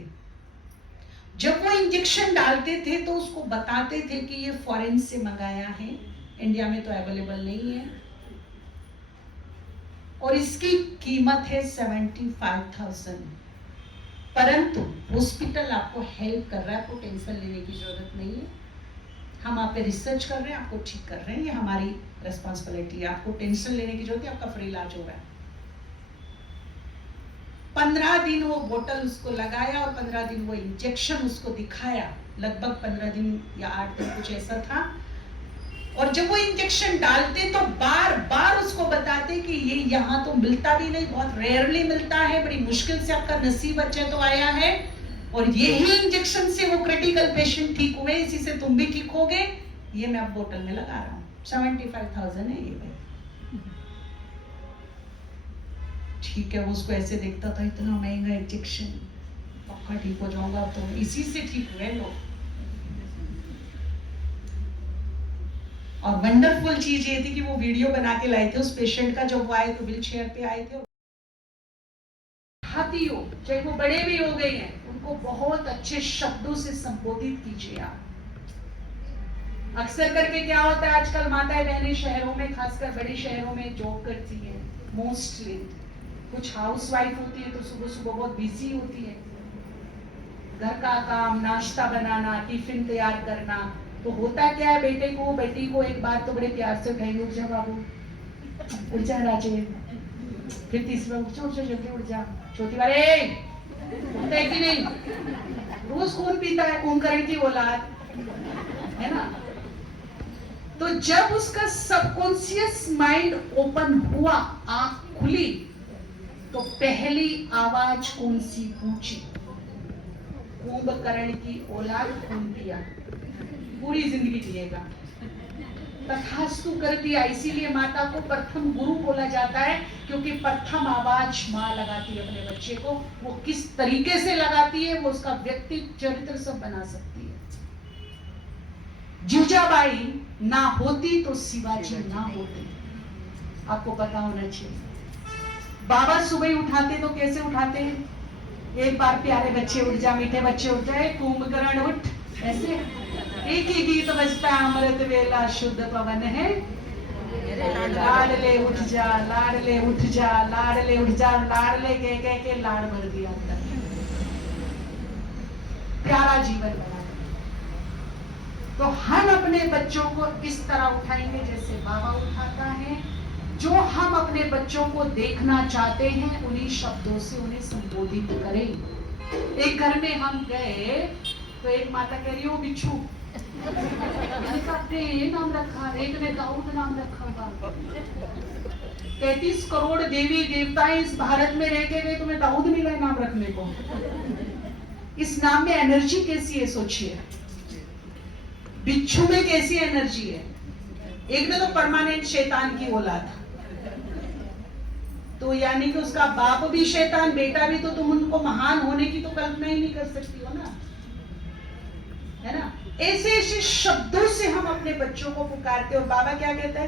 जब वो इंजेक्शन डालते थे तो उसको बताते थे कि ये फॉरेन से मंगाया है, इंडिया में तो अवेलेबल नहीं है और इसकी कीमत है 75,000। परंतु हॉस्पिटल आपको हेल्प कर रहा है, आपको टेंशन लेने की जरूरत नहीं है। हम आप पे रिसर्च कर रहे हैं, आपको ठीक कर रहे हैं, ये हमारी रेस्पॉन्सिबिलिटी है। आपको टेंशन लेने की जरूरत है, आपका फ्री इलाज हो रहा है। 15 दिन वो बोतल उसको लगाया और 15 दिन वो इंजेक्शन उसको दिखाया, लगभग 15 दिन या 8 दिन कुछ ऐसा था। और जब वो इंजेक्शन डालते तो बार बार उसको बताते कि ये यहाँ तो मिलता भी नहीं, बहुत रेयरली मिलता है, बड़ी मुश्किल से आपका नसीब अच्छा तो आया है, और यही इंजेक्शन से वो क्रिटिकल पेशेंट ठीक हुए, इसी से तुम भी ठीक होगे, ये मैं अब बोतल में लगा रहा हूँ। 75,000 है ये भाई। ठीक है, वो उसको ऐसे देखता था, इतना महंगा इंजेक्शन, पक्का ठीक हो जाऊंगा, तो इसी से ठीक हुए लोग। और वंडरफुल चीज ये थी कि वो वीडियो बना के लाए थे उस पेशेंट का, जब वो आए तो व्हील चेयर पे आए थे। हाथी हो चाहे वो बड़े भी हो गए हैं, उनको बहुत अच्छे शब्दों से संबोधित कीजिए आप। अक्सर करके क्या होता है, आजकल माताएं बहनें शहरों में, खासकर बड़े शहरों में जॉब करती हैं, मोस्टली कुछ हाउसवाइफ होती है तो सुबह सुबह बहुत बिजी होती है, घर का काम, नाश्ता बनाना, टिफिन तैयार करना। तो होता क्या है, बेटे को बेटी को एक बार तो बड़े प्यार से कहेंगे, उठ जा बाबू, उठ जा राजे, फिर तीसरी बार उठ जा जल्दी उठ जा, छोटी बार उठता है कि नहीं, रोज खून पीता है, कुंभकर्ण की औलाद है ना। तो जब उसका सबकॉन्शियस माइंड ओपन हुआ, आंख खुली, तो पहली आवाज कौन सी पूछी, कुंभकर्ण की औलाद खून पिया, पूरी जिंदगी जिएगा, तथास्तु कर दिया। इसीलिए माता को प्रथम गुरु बोला जाता है, क्योंकि प्रथम आवाज माँ लगाती है अपने बच्चे को। वो किस तरीके से लगाती है, वो उसका व्यक्तित्व चरित्र सब बना सकती है। जीजाबाई ना होती तो शिवाजी ना होते, आपको पता होना चाहिए। बाबा सुबह उठाते तो कैसे उठाते हैं, एक बार प्यारे बच्चे उठ जा, मीठे बच्चे उठ जाए, कुंभकर्ण उठ, ऐसे एक ही गीत बजता है, अमृत वेला शुद्ध पवन है, लाडले उठ जा, लाडले उठ जा, लाडले उठ जा, लाडले कह के लाड भर दिया अंदर, प्यारा जीवन बना। तो हम अपने बच्चों को इस तरह उठाएंगे जैसे बाबा उठाता है। जो हम अपने बच्चों को देखना चाहते हैं, उन्हीं शब्दों से उन्हें संबोधित करें। एक घर में हम गए तो एक माता कह रही हो बिच्छू, आपने ये नाम रखा, एक ने दाऊद नाम रखा। 33 करोड़ देवी देवता इस भारत में रह के गए, तुम्हें दाऊद मिला है नाम रखने को। इस नाम में एनर्जी कैसी है सोचिए, बिच्छू में कैसी एनर्जी है। एक ने तो परमानेंट शैतान की औलाद, तो यानी कि उसका बाप भी शैतान, बेटा भी, तो तुम उनको महान होने की तो कल्पना ही नहीं कर सकती हो ना, है ना। ऐसे ऐसे शब्दों से हम अपने बच्चों को पुकारते। और बाबा क्या कहता है,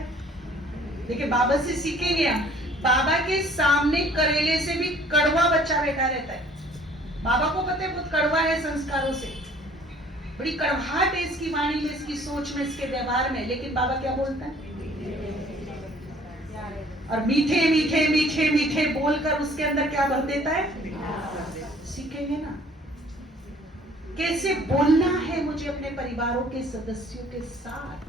देखिए बाबा से सीखेंगे हम। बाबा के सामने करेले से भी कड़वा बच्चा बैठा रहता है। बाबा को पता है बहुत कड़वा है संस्कारों से, बड़ी कड़वाहट है इसकी वाणी में, इसकी सोच में, इसके व्यवहार में, लेकिन बाबा क्या बोलता है, और मीठे मीठे मीठे मीठे बोलकर उसके अंदर क्या भर देता है? सीखेंगे ना कैसे बोलना है मुझे अपने परिवारों के सदस्यों के साथ,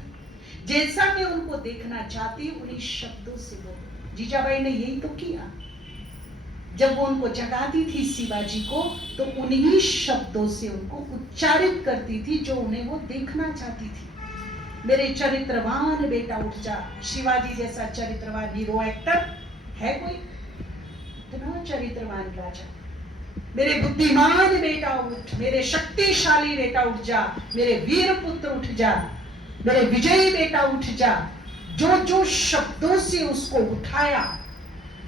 जैसा मैं उनको देखना चाहती हूँ उन्हीं शब्दों से बोलो। जीजाबाई ने यही तो किया। जब वो उनको जगाती थी शिवाजी को, तो उन्हीं शब्दों से उनको उच्चारित करती थी जो उन्हें वो देखना चाहती थी। मेरे चरित्रवान बेटा उठ जा। शिवाजी जैसा चरित्रवान हीरो एक्टर है कोई? इतना चरित्रवान राजा। मेरे बुद्धिमान बेटा उठ, मेरे शक्तिशाली बेटा उठ जा, मेरे वीर पुत्र उठ जा, मेरे विजयी बेटा उठ जा। जो जो शब्दों से उसको उठाया,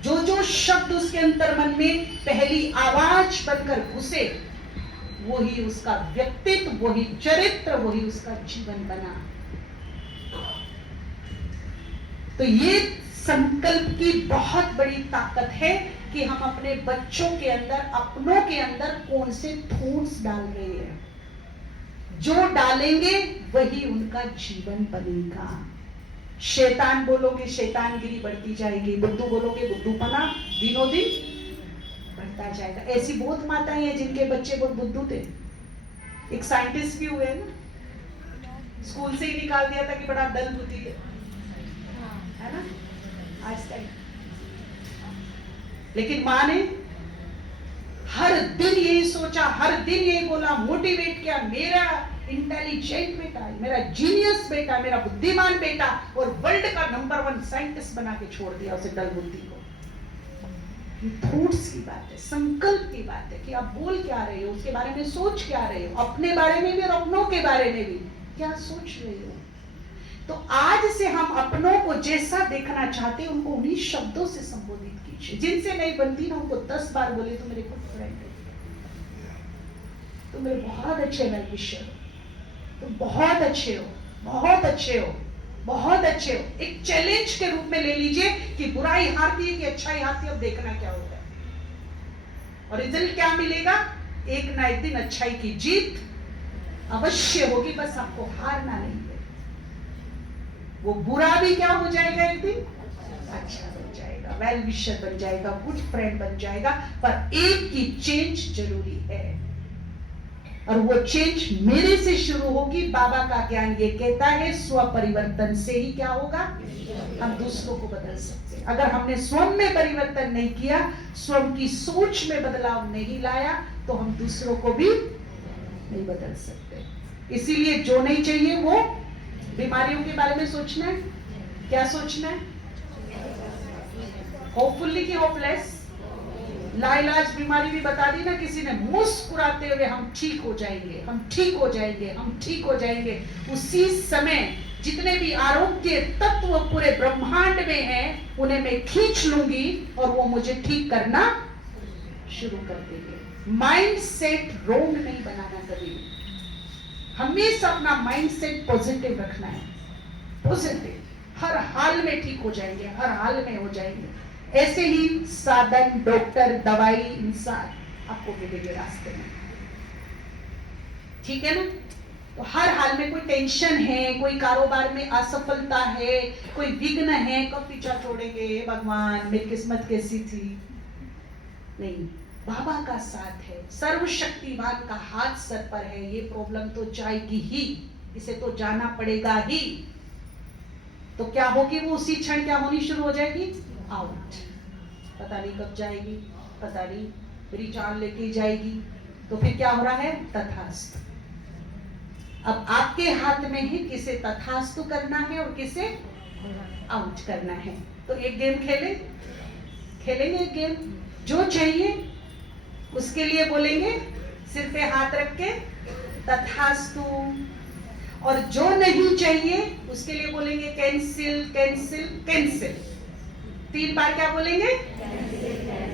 जो जो शब्द उसके अंतर मन में पहली आवाज बनकर घुसे, वही उसका व्यक्तित्व, वही चरित्र, वही उसका जीवन बना। तो ये संकल्प की बहुत बड़ी ताकत है कि हम अपने बच्चों के अंदर, अपनों के अंदर कौन से थॉट्स डाल रहे हैं। जो डालेंगे वही उनका जीवन बनेगा। शैतान बोलोगे शैतानगिरी बढ़ती जाएगी, बुद्धू बोलोगे बुद्धूपना दिनों दिन बढ़ता जाएगा। ऐसी बहुत माताएं हैं जिनके बच्चे बहुत बुद्धू थे। एक साइंटिस्ट भी हुए ना, स्कूल से ही निकाल दिया था कि बड़ा डल बुद्धि है ना आज तक। लेकिन माँ ने हर दिन यही सोचा, हर दिन यही बोला, मोटिवेट किया, मेरा इंटेलिजेंट बेटा, मेरा जीनियस बेटा, मेरा बुद्धिमान बेटा, और वर्ल्ड का नंबर 1 साइंटिस्ट बना के छोड़ दिया उसे डल बुद्धि को। थॉट्स की बात है, संकल्प की बात है कि आप बोल क्या रहे हो, उसके बारे में सोच क्या रहे हो, अपने बारे में भी और अपनों के बारे में भी क्या सोच रहे हो। तो आज से हम अपनों को जैसा देखना चाहते हैं उनको उन्हीं शब्दों से संबोधित कीजिए। जिनसे नहीं बनती ना उनको 10 बार बोले तो मेरे गुड फ्रेंड हो, तो मेरे बहुत अच्छे वेल विशर हो, तो बहुत अच्छे हो, बहुत अच्छे हो, बहुत अच्छे हो। एक चैलेंज के रूप में ले लीजिए कि बुराई हारती है कि अच्छाई हारती है, अब देखना क्या होता है। और रिजल्ट क्या मिलेगा? एक ना एक दिन अच्छाई की जीत अवश्य होगी, बस आपको हारना नहीं है। वो बुरा भी क्या हो जाएगा, एक दिन अच्छा बन जाएगा, वेल विशर बन जाएगा, गुड फ्रेंड बन जाएगा। पर एक की चेंज जरूरी है, और वो चेंज मेरे से शुरू होगी। बाबा का ज्ञान ये कहता है स्व परिवर्तन से ही क्या होगा, हम दूसरों को बदल सकते हैं। अगर हमने स्वयं में परिवर्तन नहीं किया, स्वयं की सोच में बदलाव नहीं लाया, तो हम दूसरों को भी नहीं बदल सकते। इसीलिए जो नहीं चाहिए वो बीमारियों के बारे में सोचना है। क्या सोचना है? होपफुली कि होपलेस? लाइलाज बीमारी भी बता दी ना किसी ने, मुस्कुराते हुए हम ठीक हो जाएंगे, हम ठीक हो जाएंगे, हम ठीक हो जाएंगे। उसी समय जितने भी आरोग्य तत्व पूरे ब्रह्मांड में हैं, उन्हें मैं खींच लूंगी और वो मुझे ठीक करना शुरू कर देंगे। माइंड सेट रोंग नहीं बनाना कभी। हमेशा अपना माइंड सेट पॉजिटिव रखना है, पॉजिटिव। हर हाल में ठीक हो जाएंगे, हर हाल में हो जाएंगे। ऐसे ही साधन, डॉक्टर, दवाई, इंसान आपको मिलेंगे रास्ते में, ठीक है ना। तो हर हाल में कोई टेंशन है, कोई कारोबार में असफलता है, कोई विघ्न है, कब पीछा छोड़ेंगे भगवान, मेरी किस्मत कैसी थी, नहीं, बाबा का साथ है, सर्वशक्तिवान का हाथ सर पर है। ये प्रॉब्लम तो जाएगी ही, इसे तो जाना पड़ेगा ही। तो क्या होगी वो उसी क्षण क्या होनी शुरू हो जाएगी, आउट। पता नहीं कब जाएगी, पता नहीं मेरी जान लेके जाएगी। तो फिर क्या हो रहा है, तथास्तु। अब आपके हाथ में ही किसे तथास्तु करना है और किसे आउट करना है। तो एक गेम खेलेंगे एक गेम। जो चाहिए उसके लिए बोलेंगे सिर पे हाथ रख के तथास्तु, और जो नहीं चाहिए उसके लिए बोलेंगे कैंसिल कैंसिल कैंसिल। 3 बार क्या बोलेंगे।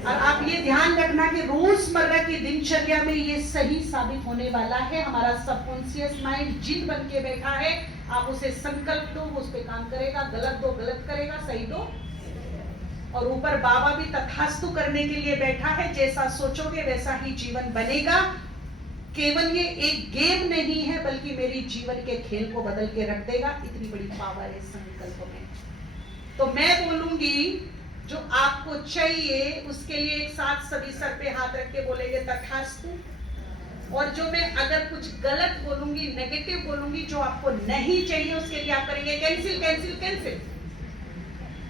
और आप ये ध्यान रखना कि रोजमर्रा की दिनचर्या में ये सही साबित होने वाला है। हमारा सबकॉन्शियस माइंड जिन बन के बैठा है, आप उसे संकल्प दो, उस पे काम करेगा। गलत दो गलत करेगा, सही दो। और ऊपर बाबा भी तथास्तु करने के लिए बैठा है। जैसा सोचोगे वैसा ही जीवन बनेगा। केवल ये एक गेम नहीं है, बल्कि मेरी जीवन के खेल को बदल के रख देगा। इतनी बड़ी पावर है संकल्प में। तो मैं बोलूंगी आपको चाहिए उसके लिए एक साथ सभी सर पे हाथ रख के बोलेंगे तथास्तु। और जो मैं अगर कुछ गलत बोलूंगी, नेगेटिव बोलूंगी, जो आपको नहीं चाहिए उसके लिए आप करेंगे कैंसिल कैंसिल कैंसिल।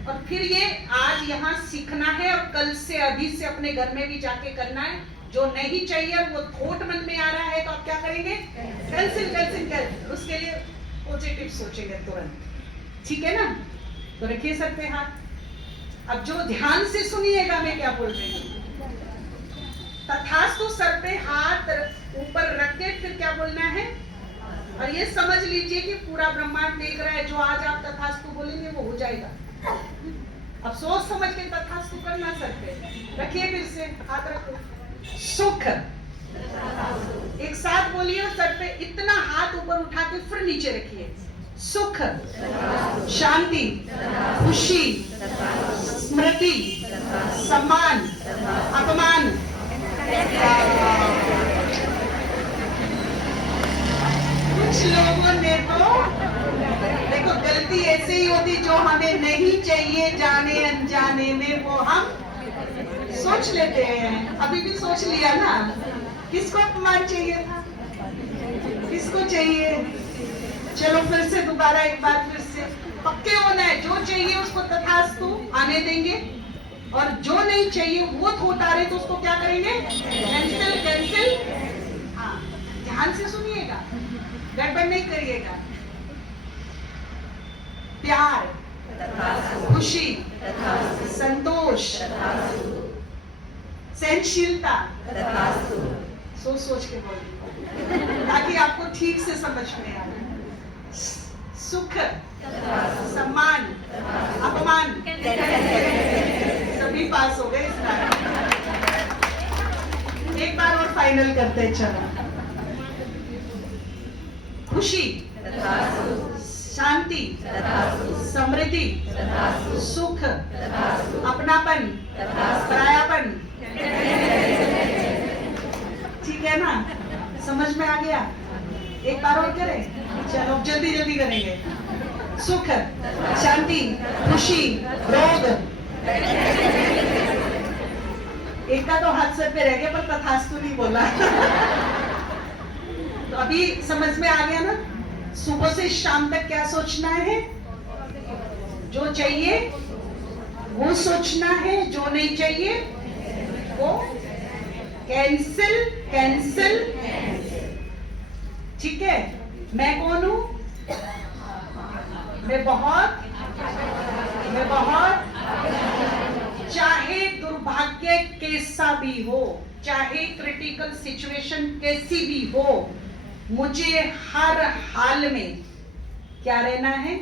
और फिर ये आज यहाँ सीखना है और कल से अभी से अपने घर में भी जाके करना है। जो नहीं चाहिए वो थॉट मन में आ रहा है तो आप क्या करेंगे? Cancel cancel cancel. उसके लिए पॉजिटिव सोचेंगे तुरंत, ठीक है ना? तो रखिए सर पे हाथ। अब जो ध्यान से सुनिएगा मैं क्या बोल रही हूँ। तथास्तु सर पे हाथ ऊपर रख के फिर क्या बोलना है? और ये समझ लीजिए कि पूरा ब्रह्मांड देख रहा है, जो आज आप तथास्तु बोलेंगे वो हो जाएगा। अब सोच समझ के तथास्तु करना सर पे। रखिए फिर से हाथ रखो। सुख, एक साथ बोलिए सर पे, इतना हाथ ऊपर उठा के फिर नीचे रखिए। सुख, शांति, खुशी, स्मृति, सम्मान, अपमान। कुछ लोगों ने तो देखो गलती ऐसे ही होती जो हमें नहीं चाहिए जाने अनजाने में वो हम सोच लेते हैं। अभी भी सोच लिया ना। किसको अपमान चाहिए था? किसको चाहिए? चलो फिर से दोबारा एक बार फिर से पक्के होना है। जो चाहिए उसको तथास्तु आने देंगे और जो नहीं चाहिए वो थोट आ रहे तो उसको क्या करेंगे? Cancel cancel. हाँ, ध्यान से सुनिएगा, गड़बड़ नहीं करिएगा। प्यार, खुशी, संतोष, सहनशीलता, सोच सोच के बोलिए ताकि आपको ठीक से समझ में आए। सुख, सम्मान, अपमान, सभी पास हो गए इस बार। एक बार और फाइनल करते हैं। चलो, खुशी, शांति, समृद्धि, सुख, अपनापन, परायापन। ठीक है ना? समझ में आ गया? एक बार और करें। चलो जल्दी जल्दी करेंगे। सुख, शांति, खुशी, रोग। एक का तो हाथ सर पे रह गया पर तथास्तु नहीं बोला। तो अभी समझ में आ गया ना? सुबह से शाम तक क्या सोचना है? जो चाहिए वो सोचना है, जो नहीं चाहिए वो कैंसिल कैंसिल। ठीक है? मैं कौन हूं? मैं बहुत चाहे दुर्भाग्य कैसा भी हो, चाहे क्रिटिकल सिचुएशन कैसी भी हो, मुझे हर हाल में क्या रहना है?